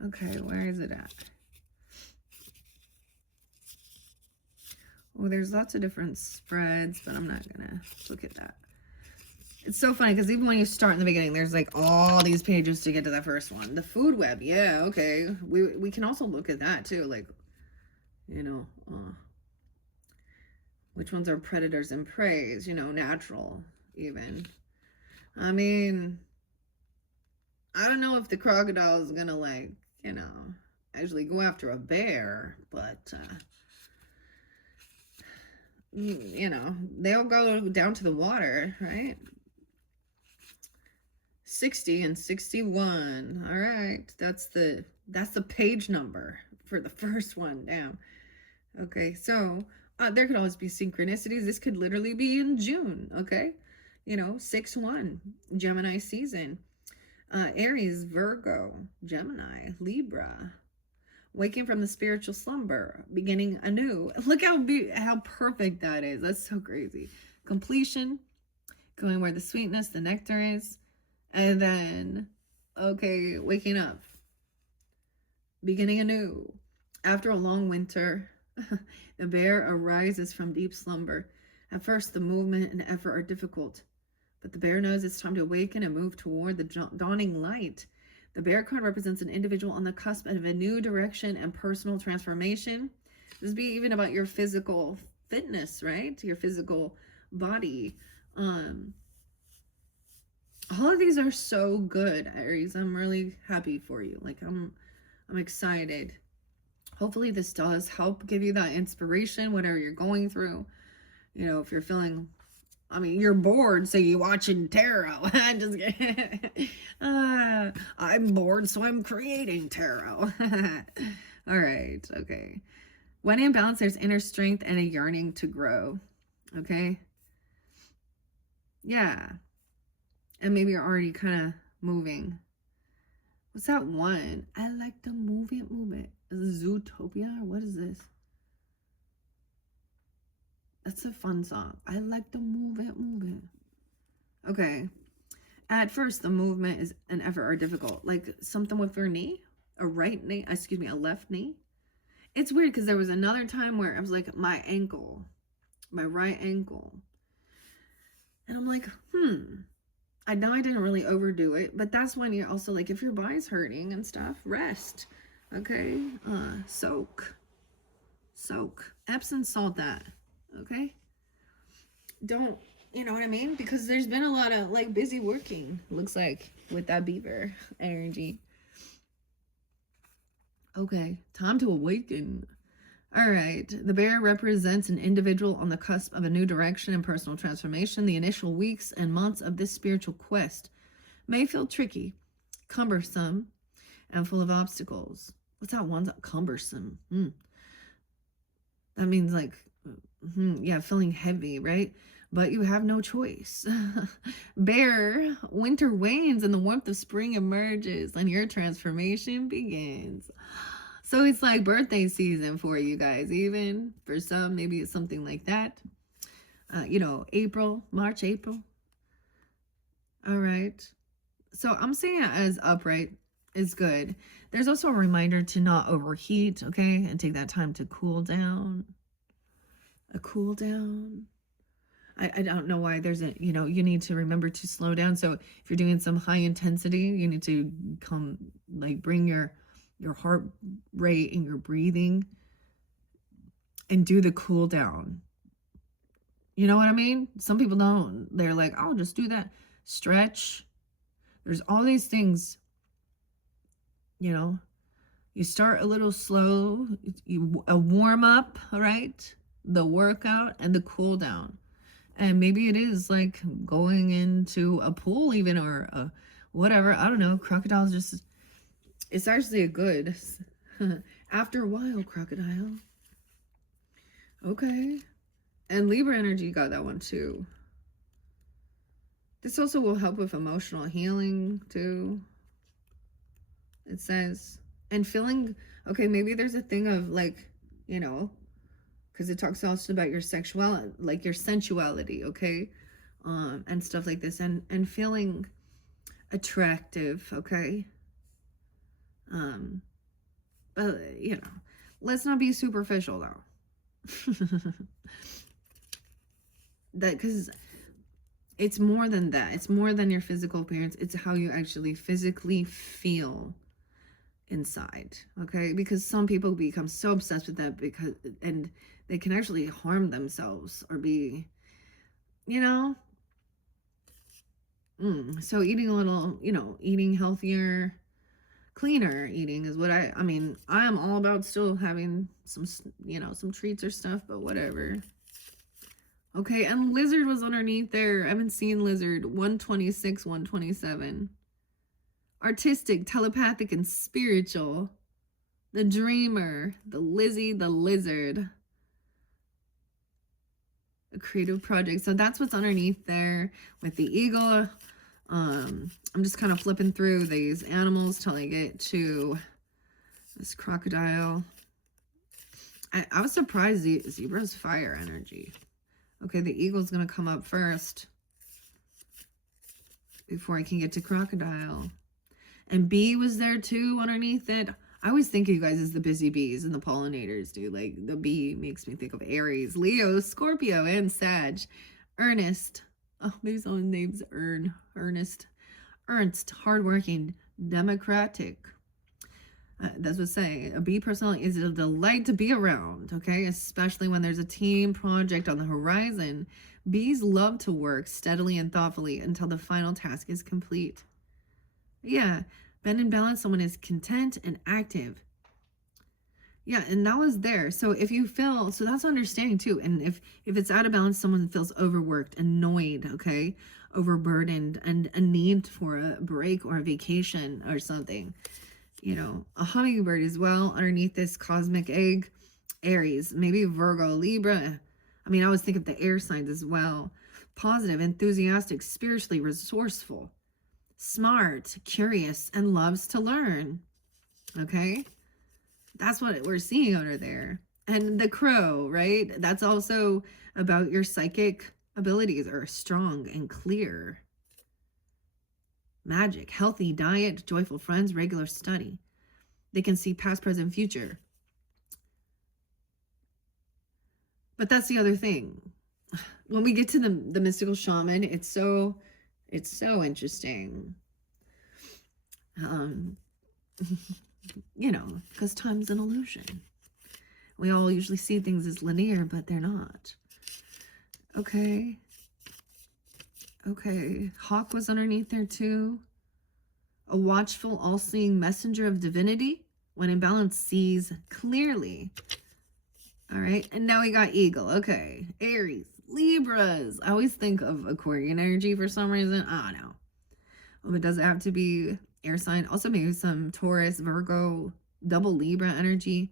Okay, where is it at? Oh, there's lots of different spreads, but I'm not gonna look at that. It's so funny because even when you start in the beginning, there's like all these pages to get to that first one. The food web, yeah, okay. We can also look at that too, like, which ones are predators and preys, natural even. I mean, I don't know if the crocodile is gonna, like, actually go after a bear, but they'll go down to the water, right? 60 and 61. All right, that's the page number for the first one. Damn. Okay, so there could always be synchronicities. This could literally be in June. Okay, 6/1, Gemini season. Aries, Virgo, Gemini, Libra. Waking from the spiritual slumber, beginning anew. Look how perfect that is. That's so crazy. Completion, going where the sweetness, the nectar is. And then, okay, waking up, beginning anew. After a long winter, the bear arises from deep slumber. At first, the movement and effort are difficult, but the bear knows it's time to awaken and move toward the dawning light. The bear card represents an individual on the cusp of a new direction and personal transformation. This be even about your physical fitness, right? Your physical body. All of these are so good, Aries. I'm really happy for you. Like I'm excited. Hopefully this does help give you that inspiration, whatever you're going through. You know, if you're feeling, I mean, you're bored, so you watching tarot. I'm just kidding. I'm bored, so I'm creating tarot. All right, okay. When in balance, there's inner strength and a yearning to grow. Okay? Yeah. And maybe you're already kind of moving. What's that one? I like to move it, move it. Is it Zootopia or what is this? That's a fun song. I like to move it, move it. Okay. At first, the movement is and effort are difficult. Like something with your knee, a right knee, excuse me, a left knee. It's weird because there was another time where I was like, my ankle, my right ankle. And I'm like, I know I didn't really overdo it, but that's when you're also like, if your body's hurting and stuff, rest. Okay. Soak. Epsom salt that. Okay. Don't, you know what I mean? Because there's been a lot of like busy working, looks like, with that beaver energy. Okay. Time to awaken. All right. The bear represents an individual on the cusp of a new direction and personal transformation. The initial weeks and months of this spiritual quest may feel tricky, cumbersome, and full of obstacles. What's that one? Cumbersome. That means like, yeah, feeling heavy, right? But you have no choice. Bear, winter wanes and the warmth of spring emerges and your transformation begins. So it's like birthday season for you guys, even for some, maybe it's something like that. You know, March, April. All right. So I'm saying it as upright is good. There's also a reminder to not overheat, okay? And take that time to cool down. A cool down. I don't know why there's you know, you need to remember to slow down. So if you're doing some high intensity, you need to bring your heart rate and your breathing and do the cool down. You know what I mean? Some people don't. They're like, I'll just do that. Stretch. There's all these things, you know. You start a little slow, a warm up, all right? The workout and the cool down. And maybe it is like going into a pool even or whatever. I don't know. Crocodile's just, it's actually a good, after a while, crocodile. Okay. And Libra energy got that one too. This also will help with emotional healing too. It says, and feeling, okay, maybe there's a thing of like, you know, because it talks also about your sexuality, like your sensuality, okay? And stuff like this, and feeling attractive, okay? But, you know, let's not be superficial, though. Because it's more than that. It's more than your physical appearance. It's how you actually physically feel inside, okay? Because some people become so obsessed with that and they can actually harm themselves or be, you know. So eating a little, you know, eating healthier, cleaner eating is what I mean, I'm all about still having some, you know, some treats or stuff, but whatever. Okay, and lizard was underneath there. I haven't seen lizard. 126, 127. Artistic, telepathic, and spiritual. The dreamer, the Lizzie, the lizard. A creative project. So that's what's underneath there with the eagle I'm just kind of flipping through these animals till I get to this crocodile. I was surprised the zebra's fire energy. Okay, the eagle's going to come up first before I can get to crocodile. And bee was there too underneath it. I always think of you guys as the busy bees and the pollinators, dude. Like, the bee makes me think of Aries, Leo, Scorpio, and Sag. Ernest. Oh, these own names. Ernest. Ernst, hardworking, democratic. That's what saying. A bee personality is a delight to be around, okay? Especially when there's a team project on the horizon. Bees love to work steadily and thoughtfully until the final task is complete. Yeah, bend and balance, someone is content and active. Yeah, and that was there. So if you feel, so that's understanding too. And if it's out of balance, someone feels overworked, annoyed, okay, overburdened, and a need for a break or a vacation or something. You know, a hummingbird as well underneath this cosmic egg. Aries, maybe Virgo, Libra. I mean, I always think of the air signs as well. Positive, enthusiastic, spiritually resourceful, smart, curious, and loves to learn. Okay? That's what we're seeing under there. And the crow, right? That's also about your psychic abilities are strong and clear. Magic, healthy diet, joyful friends, regular study. They can see past, present, future. But that's the other thing. When we get to the mystical shaman, it's so interesting. You know, because time's an illusion. We all usually see things as linear, but they're not. Okay. Okay. Hawk was underneath there too. A watchful, all-seeing messenger of divinity. When in balance, sees clearly. All right. And now we got eagle. Okay. Aries. Libras. I always think of Aquarian energy for some reason. I don't know. Well, it doesn't have to be air sign. Also maybe some Taurus, Virgo, double Libra energy.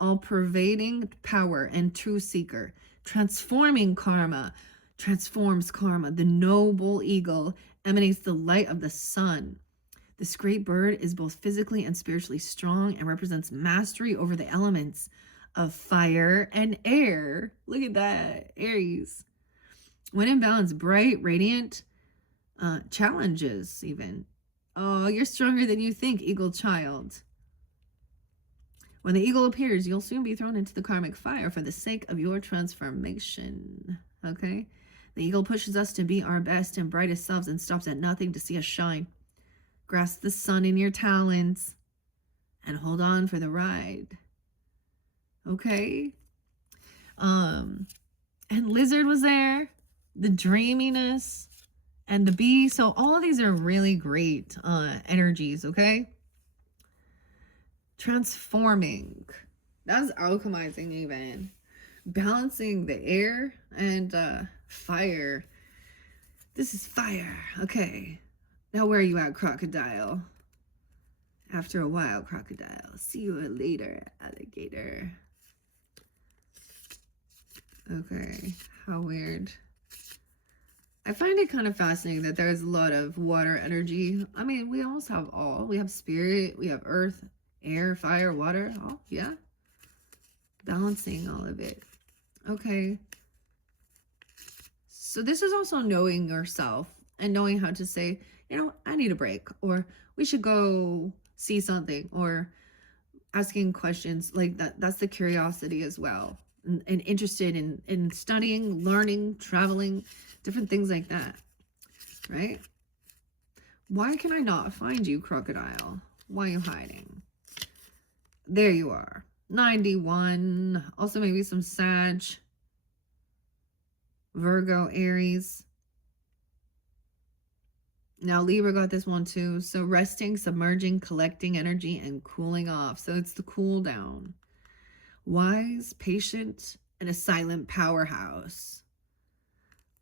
All pervading power and true seeker. Transforming karma. Transforms karma. The noble eagle emanates the light of the sun. This great bird is both physically and spiritually strong and represents mastery over the elements of fire and air. Look at that, Aries. When in balance, bright, radiant, challenges even. Oh, you're stronger than you think, eagle child. When the eagle appears, you'll soon be thrown into the karmic fire for the sake of your transformation. Okay? The eagle pushes us to be our best and brightest selves and stops at nothing to see us shine. Grasp the sun in your talons and hold on for the ride. Okay? And lizard was there, the dreaminess, and the bee. So all of these are really great energies, okay? Transforming. That's alchemizing even. Balancing the air and fire. This is fire. Okay. Now where are you at, crocodile? After a while, crocodile. See you later, alligator. Okay. How weird. I find it kind of fascinating that there's a lot of water energy. I mean, we almost have all. We have spirit, we have earth, air, fire, water. Oh, yeah. Balancing all of it. Okay. So this is also knowing yourself and knowing how to say, you know, I need a break, or we should go see something, or asking questions like that. That's the curiosity as well. And interested in studying, learning, traveling, different things like that, right? Why can I not find you, crocodile? Why are you hiding? There you are. 91. Also maybe some Sag, Virgo, Aries. Now Libra got this one too. So resting, submerging, collecting energy, and cooling off. So it's the cool down. Wise, patient, and a silent powerhouse.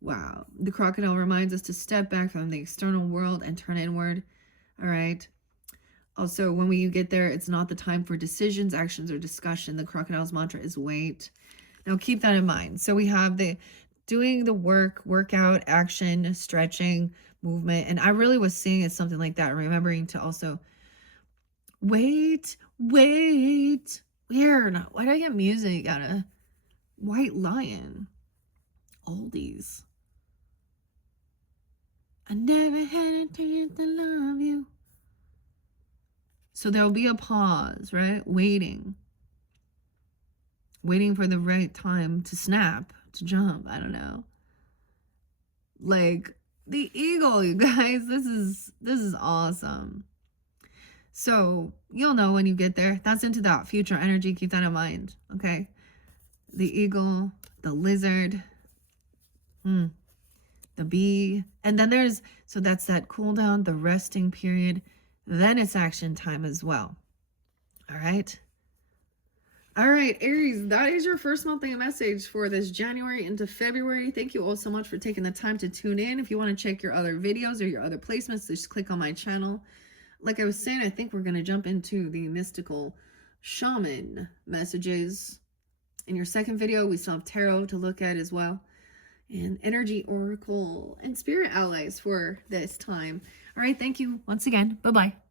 Wow. The crocodile reminds us to step back from the external world and turn inward. All right. Also, when we get there, it's not the time for decisions, actions, or discussion. The crocodile's mantra is wait. Now keep that in mind. So we have the doing the work, workout, action, stretching, movement. And I really was seeing it something like that, remembering to also wait. Weird. Why do I get music out of White Lion? Oldies. I never had a chance to love you. So there'll be a pause, right? Waiting for the right time to snap, to jump. I don't know. Like the eagle, you guys. This is awesome. So you'll know when you get there. That's into that future energy. Keep that in mind. Okay. The eagle, the lizard, the bee. And then so that's that cool down, the resting period. Then it's action time as well. All right. All right, Aries, that is your first monthly message for this January into February. Thank you all so much for taking the time to tune in. If you want to check your other videos or your other placements, just click on my channel. Like I was saying, I think we're going to jump into the mystical shaman messages. In your second video, we still have tarot to look at as well, and energy oracle and spirit allies for this time. All right, thank you once again. Bye-bye.